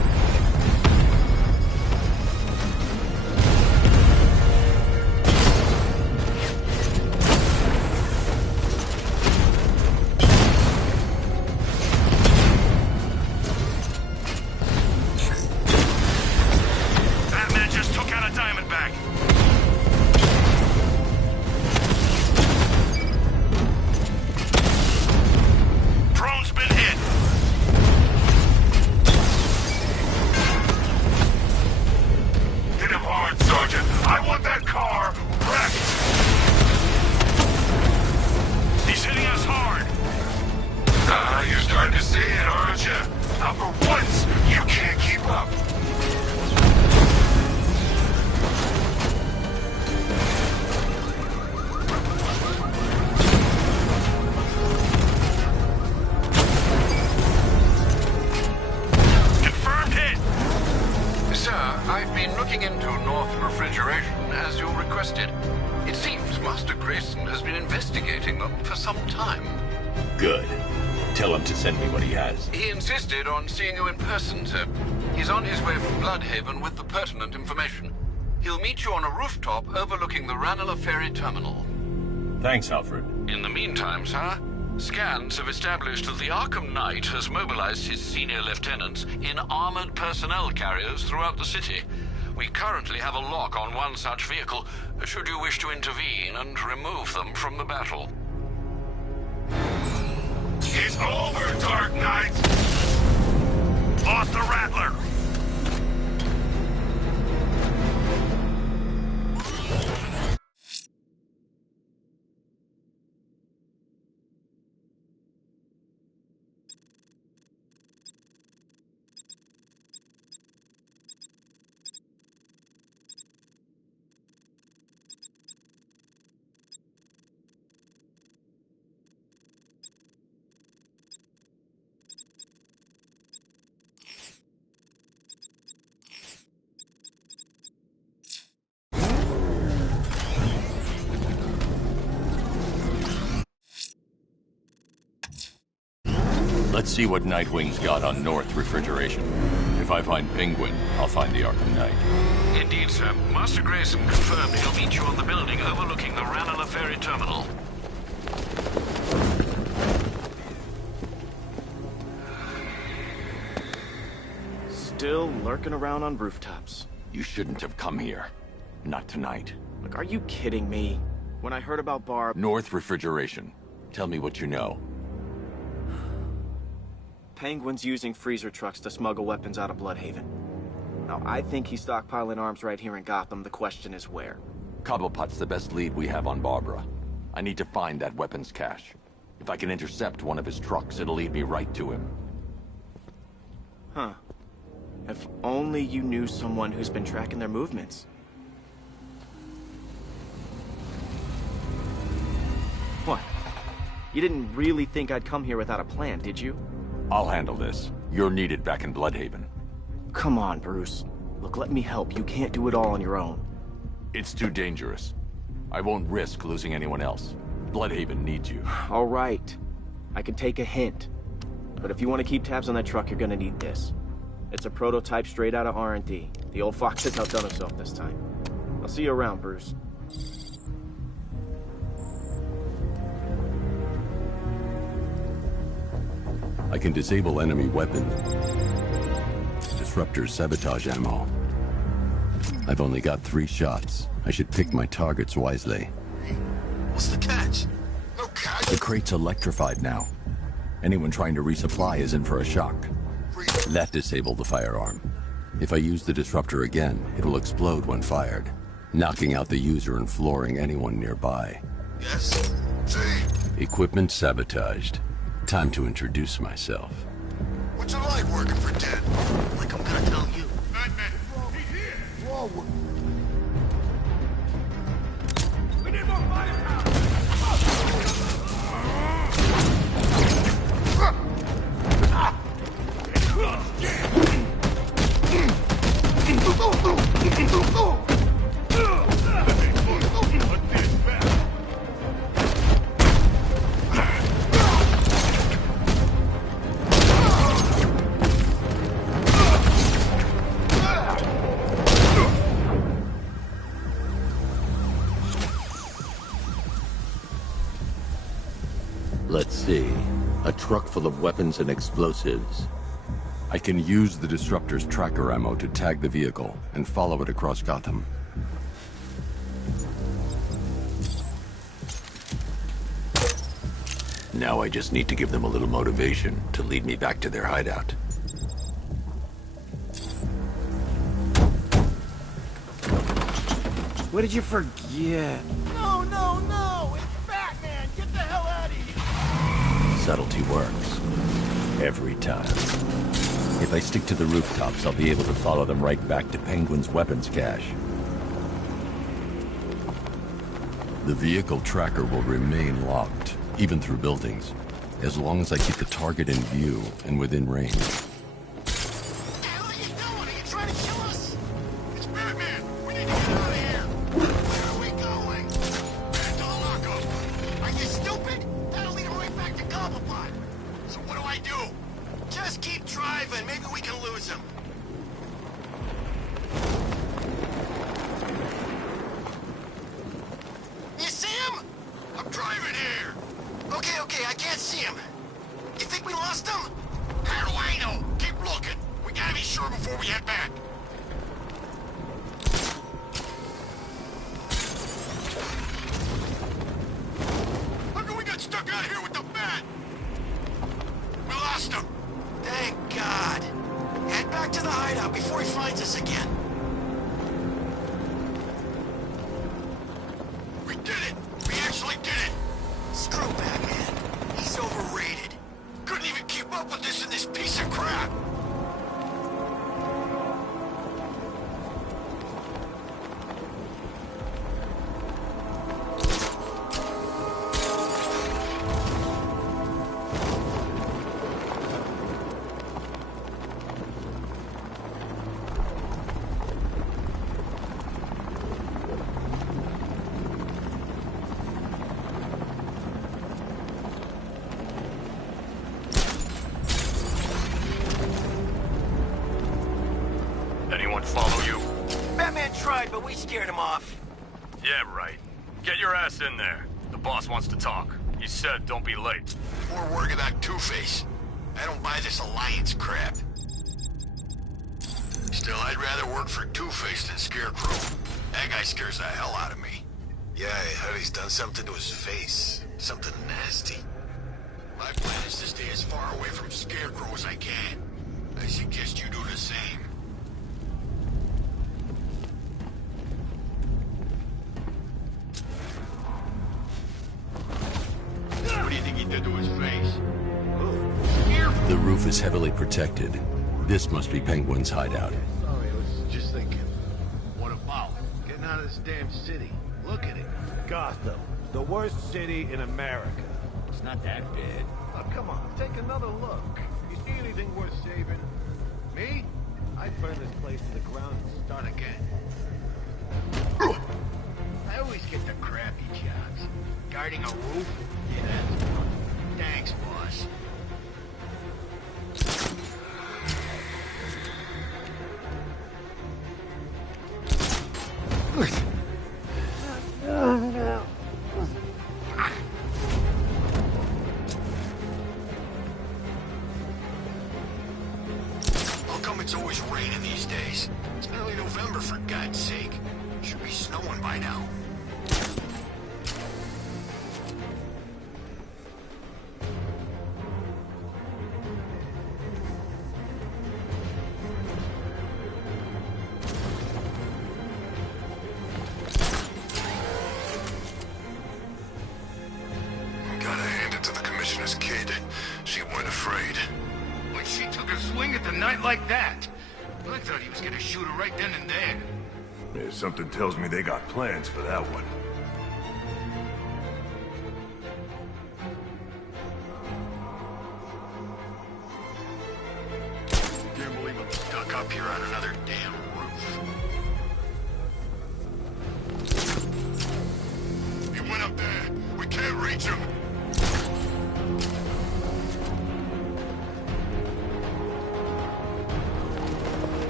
Seeing you in person, sir. He's on his way from Bloodhaven with the pertinent information. He'll meet you on a rooftop overlooking the Ranelagh Ferry Terminal. Thanks, Alfred. In the meantime, sir, scans have established that the Arkham Knight has mobilized his senior lieutenants in armored personnel carriers throughout the city. We currently have a lock on one such vehicle, should you wish to intervene and remove them from the battle. It's over, Dark Knight! Lost the Rattler! Let's see what Nightwing's got on North Refrigeration. If I find Penguin, I'll find the Arkham Knight. Indeed, sir. Master Grayson confirmed he'll meet you on the building overlooking the Ranelagh Ferry Terminal. Still lurking around on rooftops. You shouldn't have come here. Not tonight. Look, are you kidding me? When I heard about Barb... North Refrigeration. Tell me what you know. Penguin's using freezer trucks to smuggle weapons out of Bloodhaven. Now, I think he's stockpiling arms right here in Gotham. The question is where. Cobblepot's the best lead we have on Barbara. I need to find that weapons cache. If I can intercept one of his trucks, it'll lead me right to him. Huh. If only you knew someone who's been tracking their movements. What? You didn't really think I'd come here without a plan, did you? I'll handle this. You're needed back in Bloodhaven. Come on, Bruce. Look, let me help. You can't do it all on your own. It's too dangerous. I won't risk losing anyone else. Bloodhaven needs you. All right. I can take a hint. But if you want to keep tabs on that truck, you're gonna need this. It's a prototype straight out of R&D. The old fox has outdone himself this time. I'll see you around, Bruce. I can disable enemy weapons. Disruptor sabotage ammo. I've only got 3 shots. I should pick my targets wisely. What's the catch? No catch? The crate's electrified now. Anyone trying to resupply is in for a shock. That disabled the firearm. If I use the disruptor again, it will explode when fired, knocking out the user and flooring anyone nearby. Yes? See? Equipment sabotaged. Time to introduce myself. What's it like working for Ted? Like I'm gonna tell you. Batman, he's here! Whoa. We need more firepower! Let's see. A truck full of weapons and explosives. I can use the disruptor's tracker ammo to tag the vehicle and follow it across Gotham. Now I just need to give them a little motivation to lead me back to their hideout. What did you forget? No, no, no! It's Batman! Get the hell out of here! Subtlety works. Every time. If I stick to the rooftops, I'll be able to follow them right back to Penguin's weapons cache. The vehicle tracker will remain locked, even through buildings, as long as I keep the target in view and within range. I'm see him. You think we lost him? How do I know? Keep looking. We gotta be sure before we head back. How come we got stuck out here with the bat? We lost him. Thank God. Head back to the hideout before he finds us again. We did it. We actually did it. Screw Batman. He's overrated. Couldn't even keep up with this in this piece of crap. Follow you? Batman tried, but we scared him off. Yeah, right. Get your ass in there. The boss wants to talk. He said don't be late. More working on Two-Face. I don't buy this alliance crap. Still, I'd rather work for Two-Face than Scarecrow. That guy scares the hell out of me. Yeah, I heard he's done something to his face. Something nasty. My plan is to stay as far away from Scarecrow as I can. I suggest you do the same. What do you think he did to his face? The roof is heavily protected. This must be Penguin's hideout. Sorry, I was just thinking. What about getting out of this damn city? Look at it. Gotham, the worst city in America. It's not that bad. Oh, come on, take another look. You see anything worth saving? Me? I'd burn this place to the ground and start again. I always get the crappy jobs. Guarding a roof? Yeah, that's fun. Thanks, boss. How come it's always raining these days? It's nearly November, for God's sake. Should be snowing by now. Gotta hand it to the commissioner's kid. She weren't afraid. When she took a swing at the night like that, I thought he was gonna shoot her right then and there. Yeah, something tells me they got plans for that one. Can't believe I'm stuck up here on another damn roof. He went up there. We can't reach him.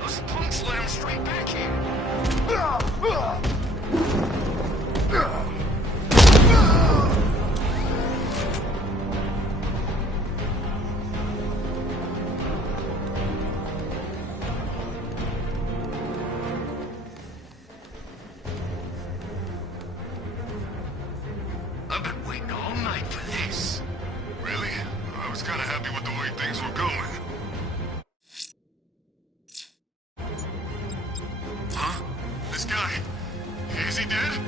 Let's punch slam straight back here. I've been waiting all night for this. Really? I was kinda happy with the way things were going. Huh? This guy, is he dead?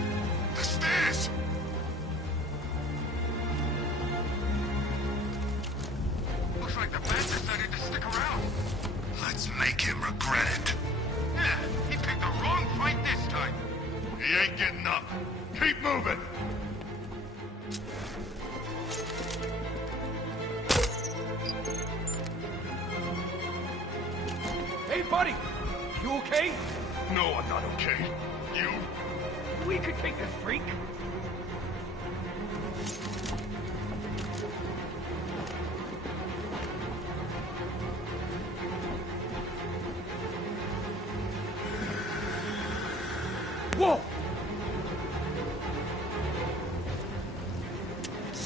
The stairs! Looks like the bat decided to stick around. Let's make him regret it. Yeah, he picked the wrong fight this time. He ain't getting up. Keep moving! Hey, buddy! You okay? No, I'm not okay. You? We could take this freak.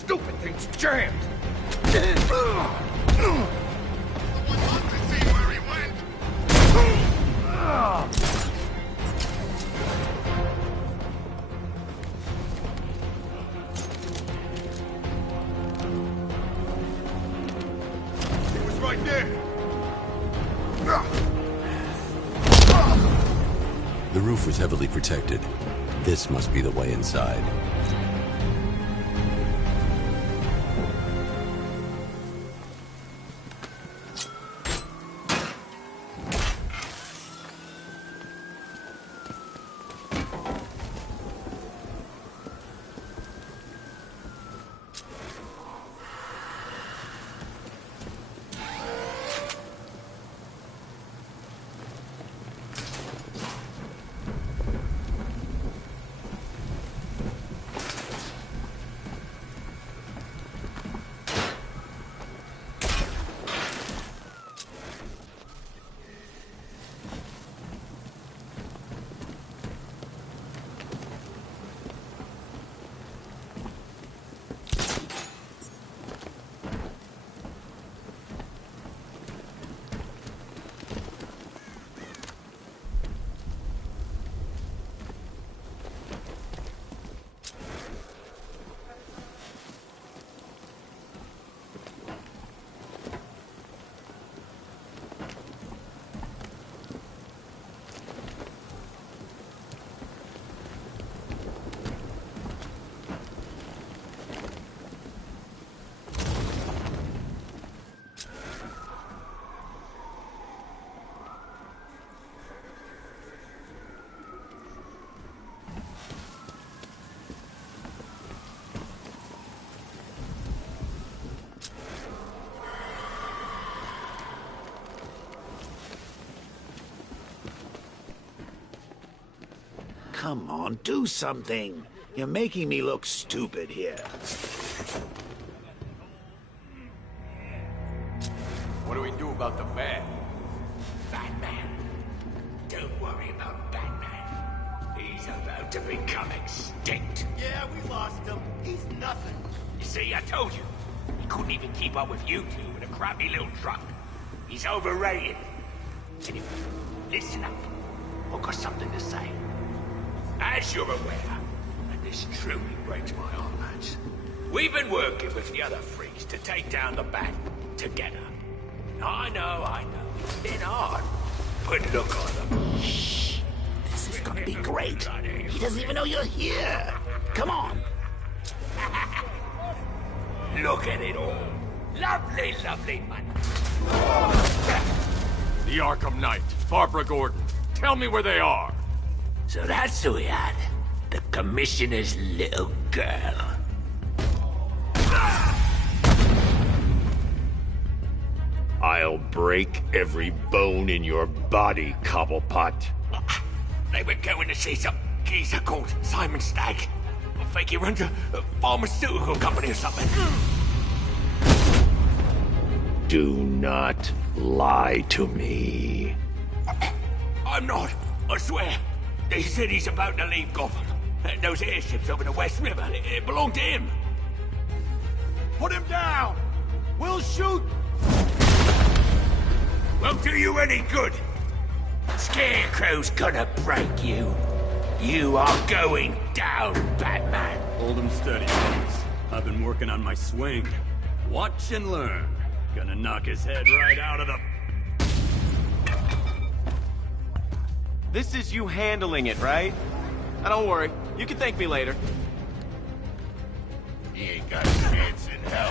stupid thing's jammed. He was right there. The roof was heavily protected. This must be the way inside. Come on, do something. You're making me look stupid here. What do we do about the man? Batman. Don't worry about Batman. He's about to become extinct. Yeah, we lost him. He's nothing. You see, I told you. He couldn't even keep up with you two in a crappy little truck. He's overrated. Anyway, listen up. I've got something to say. As you're aware, and this truly breaks my heart, lads, we've been working with the other freaks to take down the Bat together. I know, it's been hard. But look on them. Shh. This is gonna be great. He doesn't even know you're here. Come on. Look at it all. Lovely, lovely money. The Arkham Knight, Barbara Gordon. Tell me where they are. So that's who we had. The Commissioner's little girl. I'll break every bone in your body, Cobblepot. They were going to see some geezer called Simon Stagg. I think he runs a pharmaceutical company or something. Do not lie to me. I'm not, I swear. They said he's about to leave Gotham. Those airships over the West River, it belonged to him. Put him down! We'll shoot! Won't do you any good. Scarecrow's gonna break you. You are going down, Batman. Hold him steady, folks. I've been working on my swing. Watch and learn. Gonna knock his head right out of the... This is you handling it, right? Now don't worry, you can thank me later. He ain't got a chance in hell.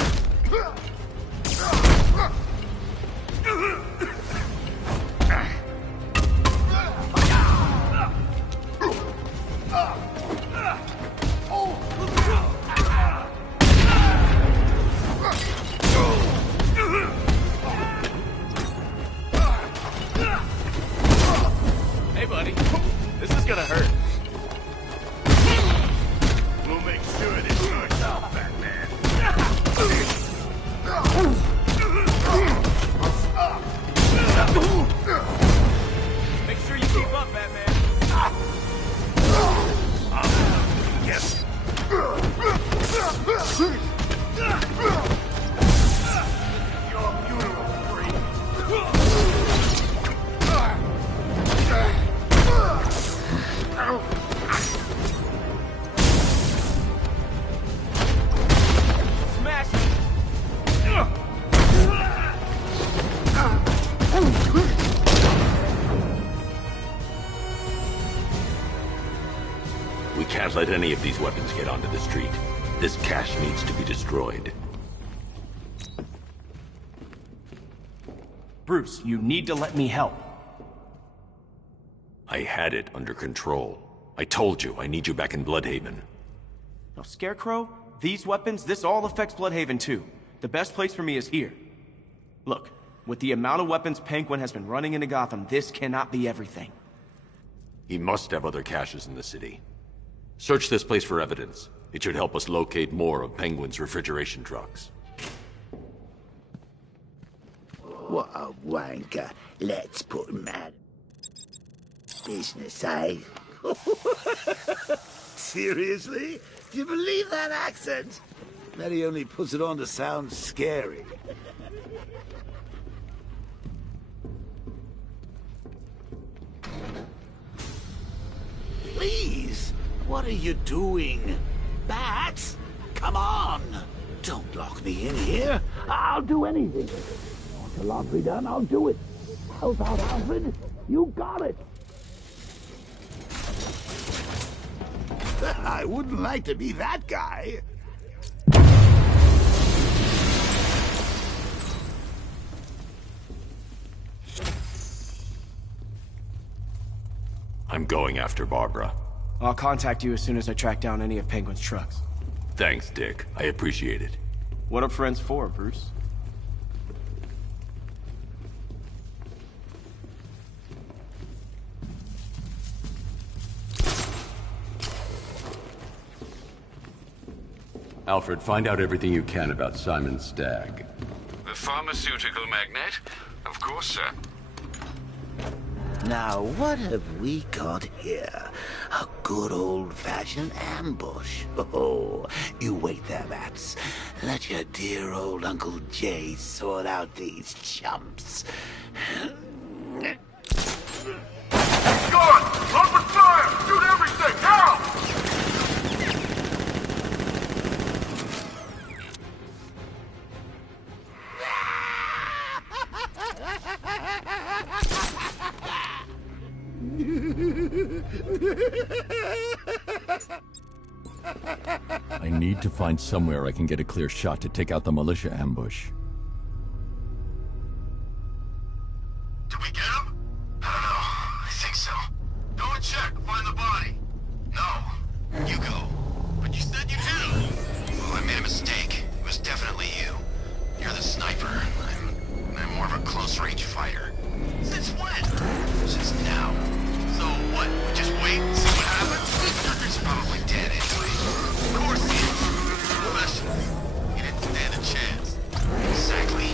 Hey, buddy. This is gonna hurt. We'll make sure this works out, Batman. Make sure you keep up, Batman. can't let any of these weapons get onto the street. This cache needs to be destroyed. Bruce, you need to let me help. I had it under control. I told you, I need you back in Bloodhaven. Now, Scarecrow, these weapons, this all affects Bloodhaven too. The best place for me is here. Look, with the amount of weapons Penguin has been running into Gotham, this cannot be everything. He must have other caches in the city. Search this place for evidence. It should help us locate more of Penguin's refrigeration trucks. What a wanker. Let's put him out. Business, eh? Seriously? Do you believe that accent? That he only puts it on to sound scary. Please, what are you doing? Bats? Come on! Don't lock me in here. I'll do anything. Want the laundry done? I'll do it. Help out, Alfred. You got it. I wouldn't like to be that guy. I'm going after Barbara. I'll contact you as soon as I track down any of Penguin's trucks. Thanks, Dick. I appreciate it. What are friends for, Bruce? Alfred, find out everything you can about Simon Stagg. The pharmaceutical magnate? Of course, sir. Now, what have we got here? A good old-fashioned ambush. Oh, you wait there, Bats. Let your dear old Uncle Jay sort out these chumps. Guard! Open fire! Shoot everything! Now! I need to find somewhere I can get a clear shot to take out the militia ambush. Did we get him? I don't know. I think so. Go and check. Find the body. No. You go. But you said you'd hit him. Well, I made a mistake. It was definitely you. You're the sniper. I'm more of a close-range fighter. Since when? Since now. So what? We just wait and see what happens? Tucker's probably dead anyway. Of course he is. Professional. He didn't stand a chance. Exactly.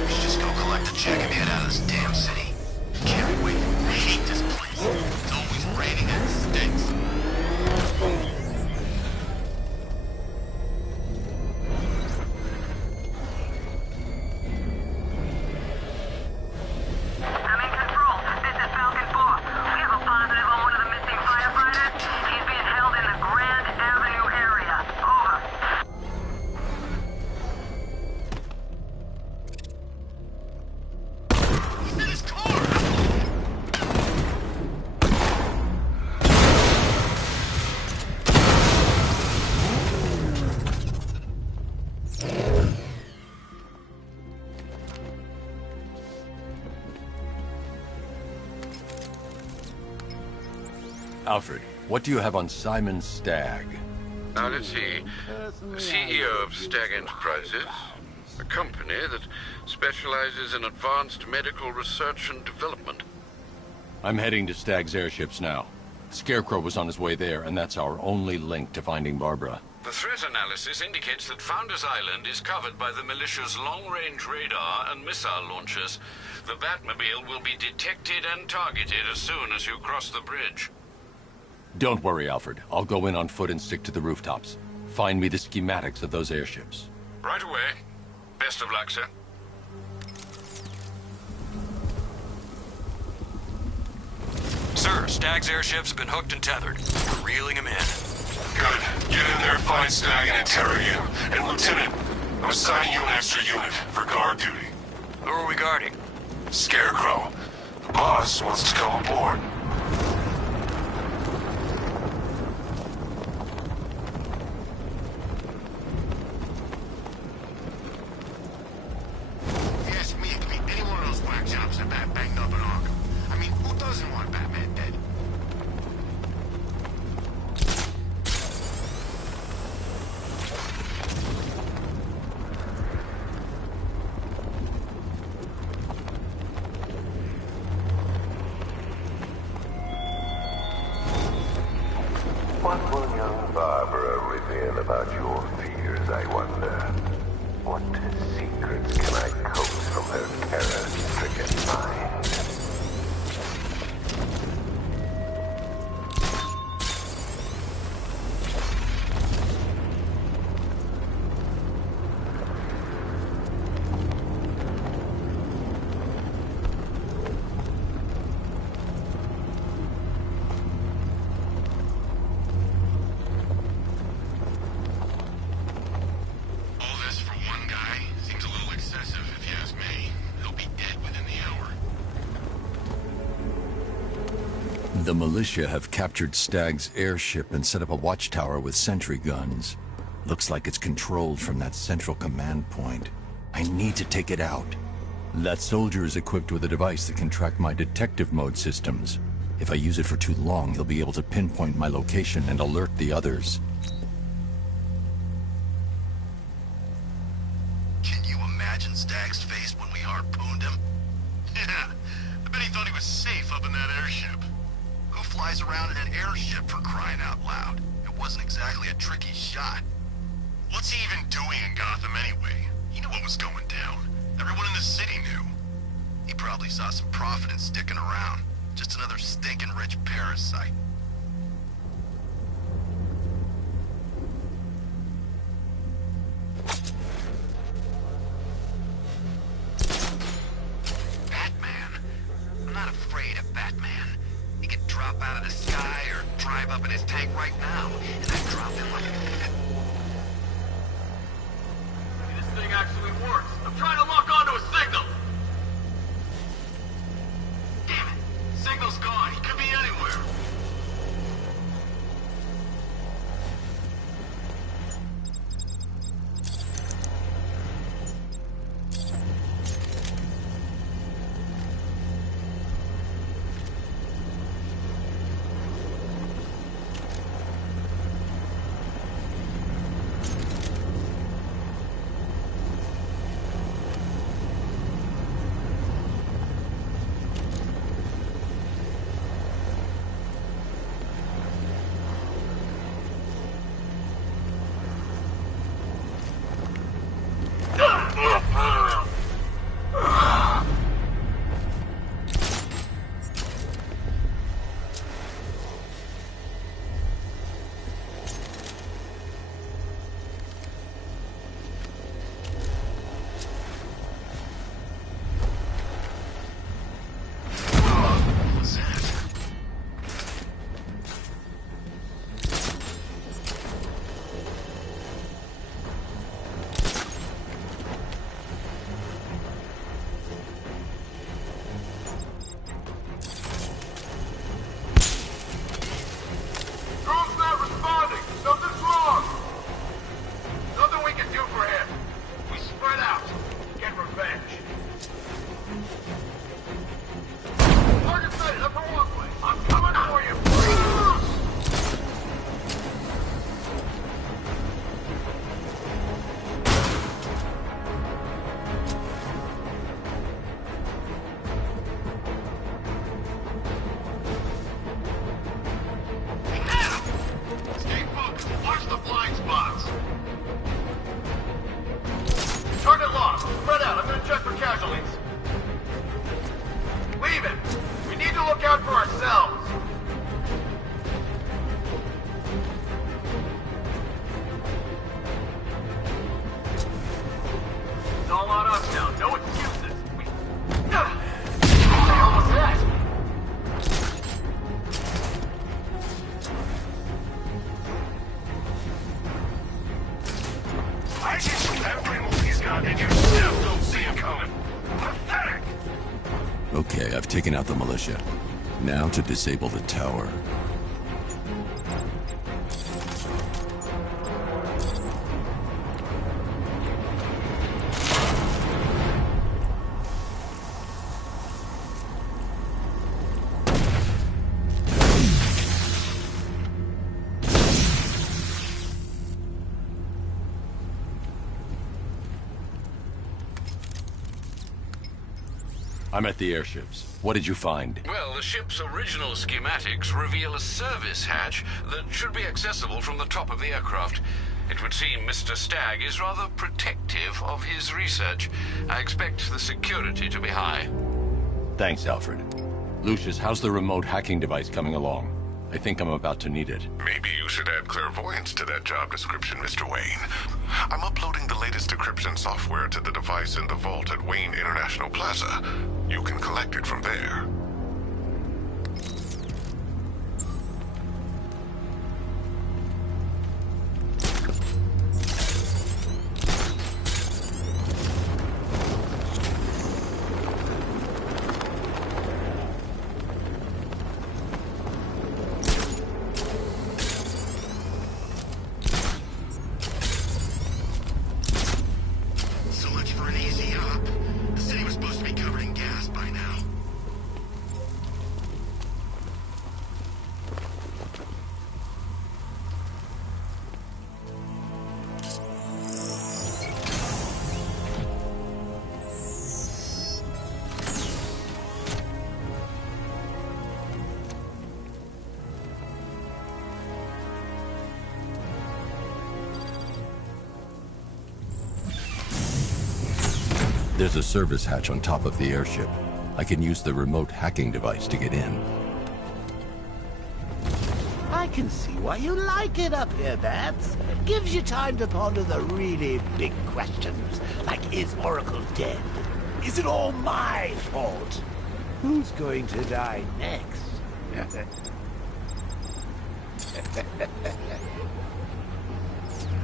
We should just go collect the check and get out of this damn city. Can't wait. I hate this place. It's always raining and it stinks. Alfred, what do you have on Simon Stagg? Now, let's see. The CEO of Stagg Enterprises, a company that specializes in advanced medical research and development. I'm heading to Stagg's airships now. Scarecrow was on his way there, and that's our only link to finding Barbara. The threat analysis indicates that Founders Island is covered by the militia's long-range radar and missile launchers. The Batmobile will be detected and targeted as soon as you cross the bridge. Don't worry, Alfred. I'll go in on foot and stick to the rooftops. Find me the schematics of those airships. Right away. Best of luck, sir. Sir, Stagg's airships have been hooked and tethered. We're reeling him in. Good. Get in there, find Stagg, and interrogate him. And Lieutenant, I'm assigning you an extra unit for guard duty. Who are we guarding? Scarecrow. The boss wants to come aboard. What will young Barbara reveal about your fears, I wonder? What secrets can I coax from her terror-stricken mind? The militia have captured Stagg's airship and set up a watchtower with sentry guns. Looks like it's controlled from that central command point. I need to take it out. That soldier is equipped with a device that can track my detective mode systems. If I use it for too long, he'll be able to pinpoint my location and alert the others. Can you imagine Stagg's face when we harpooned him? Yeah, I bet he thought he was safe up in that airship. Who flies around in an airship, for crying out loud? It wasn't exactly a tricky shot. What's he even doing in Gotham anyway? He knew what was going down. Everyone in the city knew. He probably saw some profit in sticking around. Just another stinking rich parasite. Batman? I'm not afraid of Batman. He could drop out of the sky or drive up in his tank right now, and I'd drop him like a... Maybe this thing actually works. I'm trying to lock onto a signal. Damn it! Signal's gone. He could be anywhere. Okay, I've taken out the militia. Now to disable the tower. I'm at the airships. What did you find? Well, the ship's original schematics reveal a service hatch that should be accessible from the top of the aircraft. It would seem Mr. Stagg is rather protective of his research. I expect the security to be high. Thanks, Alfred. Lucius, how's the remote hacking device coming along? I think I'm about to need it. Maybe you should add clairvoyance to that job description, Mr. Wayne. I'm uploading the latest decryption software to the device in the vault at Wayne International Plaza. You can collect it from there. There's a service hatch on top of the airship. I can use the remote hacking device to get in. I can see why you like it up here, Bats. Gives you time to ponder the really big questions, like is Oracle dead? Is it all my fault? Who's going to die next?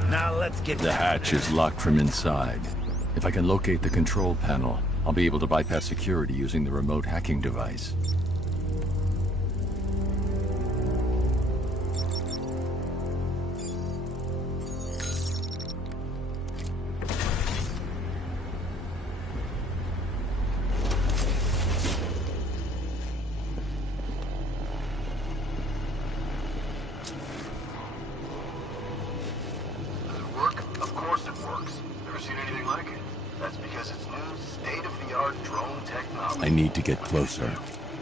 Now let's get The hatch is locked from inside. If I can locate the control panel, I'll be able to bypass security using the remote hacking device. I need to get closer.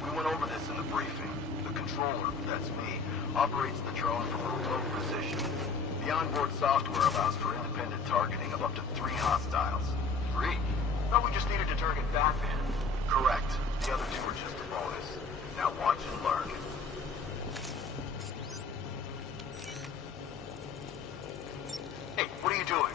We went over this in the briefing. The controller, that's me, operates the drone from a remote position. The onboard software allows for independent targeting of up to 3 hostiles. 3? Thought we just needed to target Batman. Correct. The other 2 are just a bonus. Now watch and learn. Hey, what are you doing?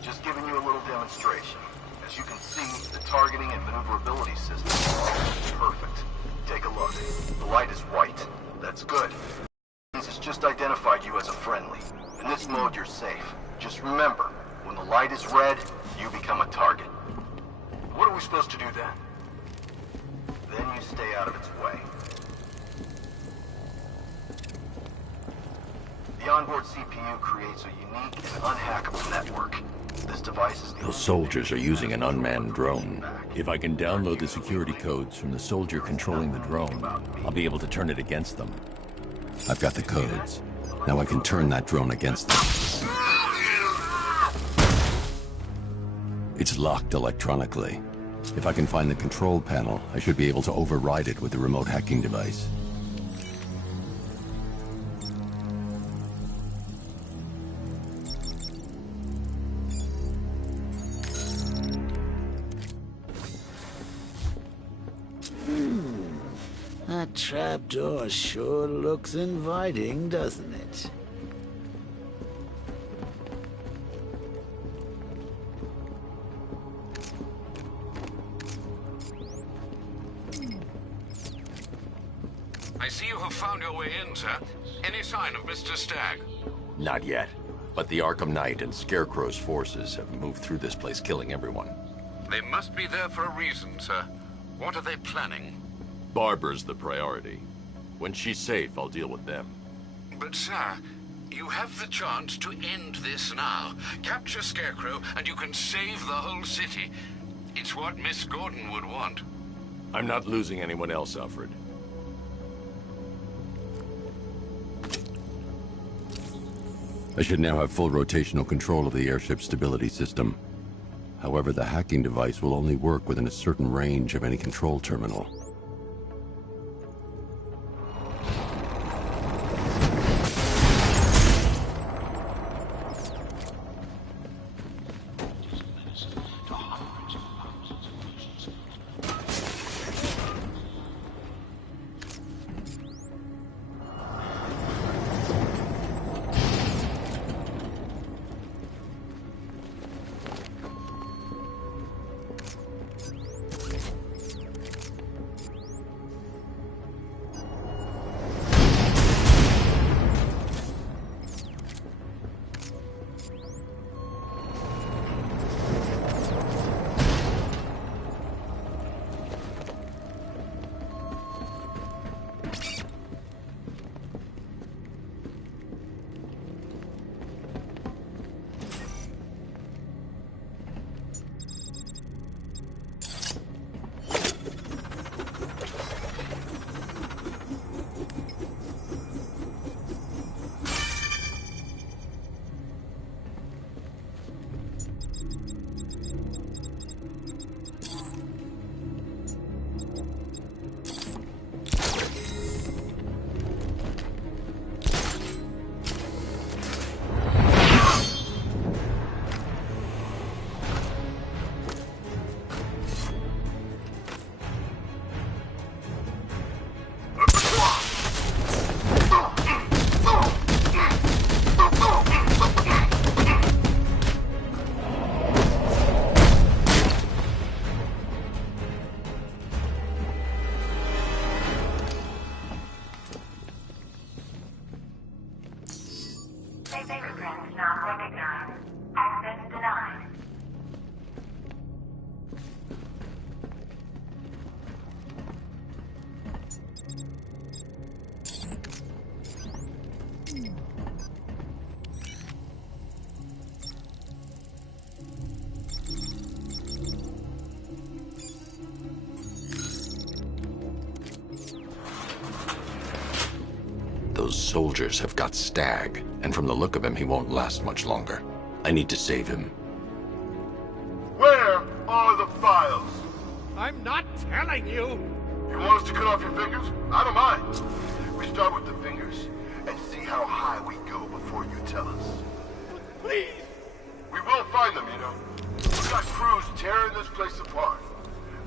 Just giving you a little demonstration. As you can see, the targeting and maneuverability system is perfect. Take a look. The light is white. That's good. It's just identified you as a friendly. In this mode, you're safe. Just remember, when the light is red, you become a target. What are we supposed to do then? Then you stay out of its way. The onboard CPU creates a unique and unhackable network. This device is Those soldiers are using an unmanned drone. If I can download the security codes from the soldier controlling the drone, I'll be able to turn it against them. I've got the codes. Now I can turn that drone against them. It's locked electronically. If I can find the control panel, I should be able to override it with the remote hacking device. That trapdoor sure looks inviting, doesn't it? I see you have found your way in, sir. Any sign of Mr. Stagg? Not yet. But the Arkham Knight and Scarecrow's forces have moved through this place, killing everyone. They must be there for a reason, sir. What are they planning? Barbara's the priority. When she's safe, I'll deal with them. But, sir, you have the chance to end this now. Capture Scarecrow, and you can save the whole city. It's what Miss Gordon would want. I'm not losing anyone else, Alfred. I should now have full rotational control of the airship stability system. However, the hacking device will only work within a certain range of any control terminal. Fingerprints not recognized. Access denied. Those soldiers have got Stag, and from the look of him, he won't last much longer. I need to save him. Where are the files? I'm not telling you! You want us to cut off your fingers? I don't mind. We start with the fingers and see how high we go before you tell us. Please! We will find them, you know. We've got crews tearing this place apart.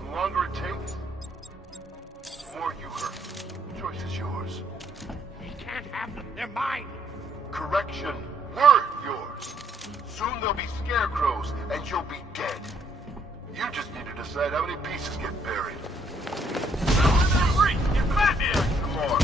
The longer it takes, the more you hurt. The choice is yours. You can't have them. They're mine. Correction. Were yours. Soon they'll be scarecrows, and you'll be dead. You just need to decide how many pieces get buried. You're Batman! Come on.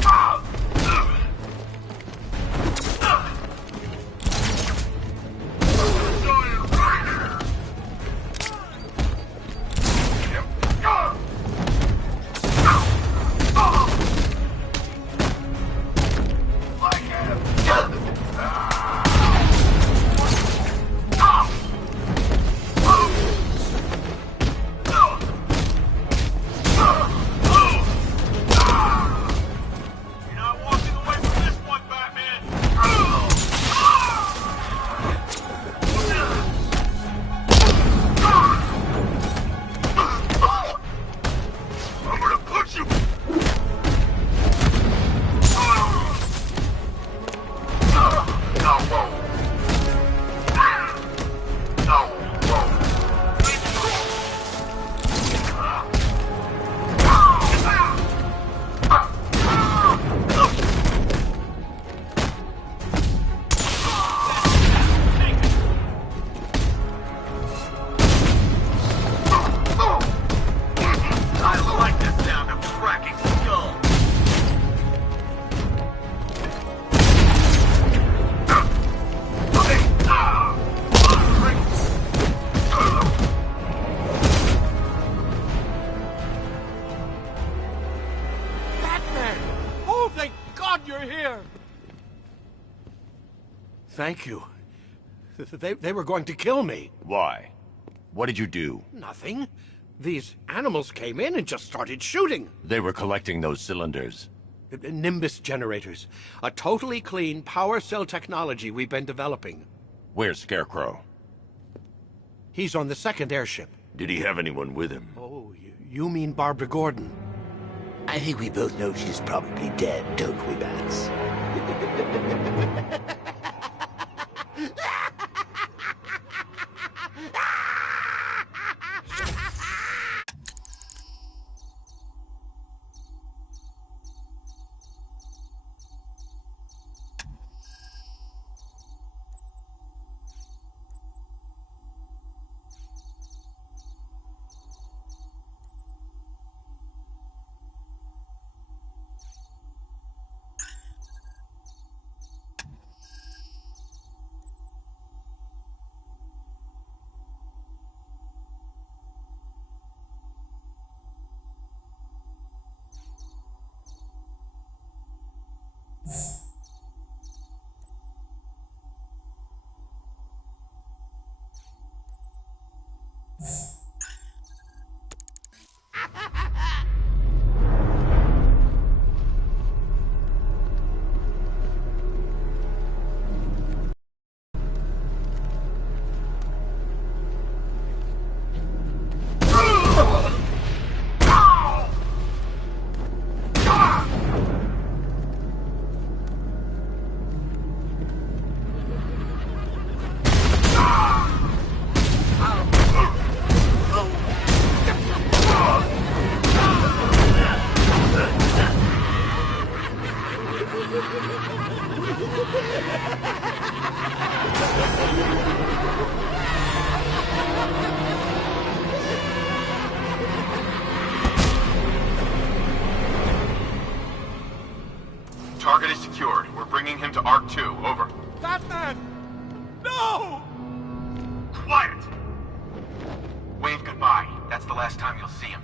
Thank you. They were going to kill me. Why? What did you do? Nothing. These animals came in and just started shooting. They were collecting those cylinders. Nimbus generators. A totally clean power cell technology we've been developing. Where's Scarecrow? He's on the second airship. Did he have anyone with him? Oh, you mean Barbara Gordon? I think we both know she's probably dead, don't we, Bats? Target is secured. We're bringing him to Arc 2. Over. Batman! No! Quiet! Wave goodbye. That's the last time you'll see him.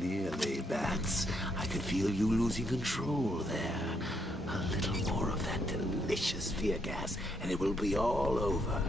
Nearly, Bats. I could feel you losing control there. A little more of that delicious fear gas, and it will be all over.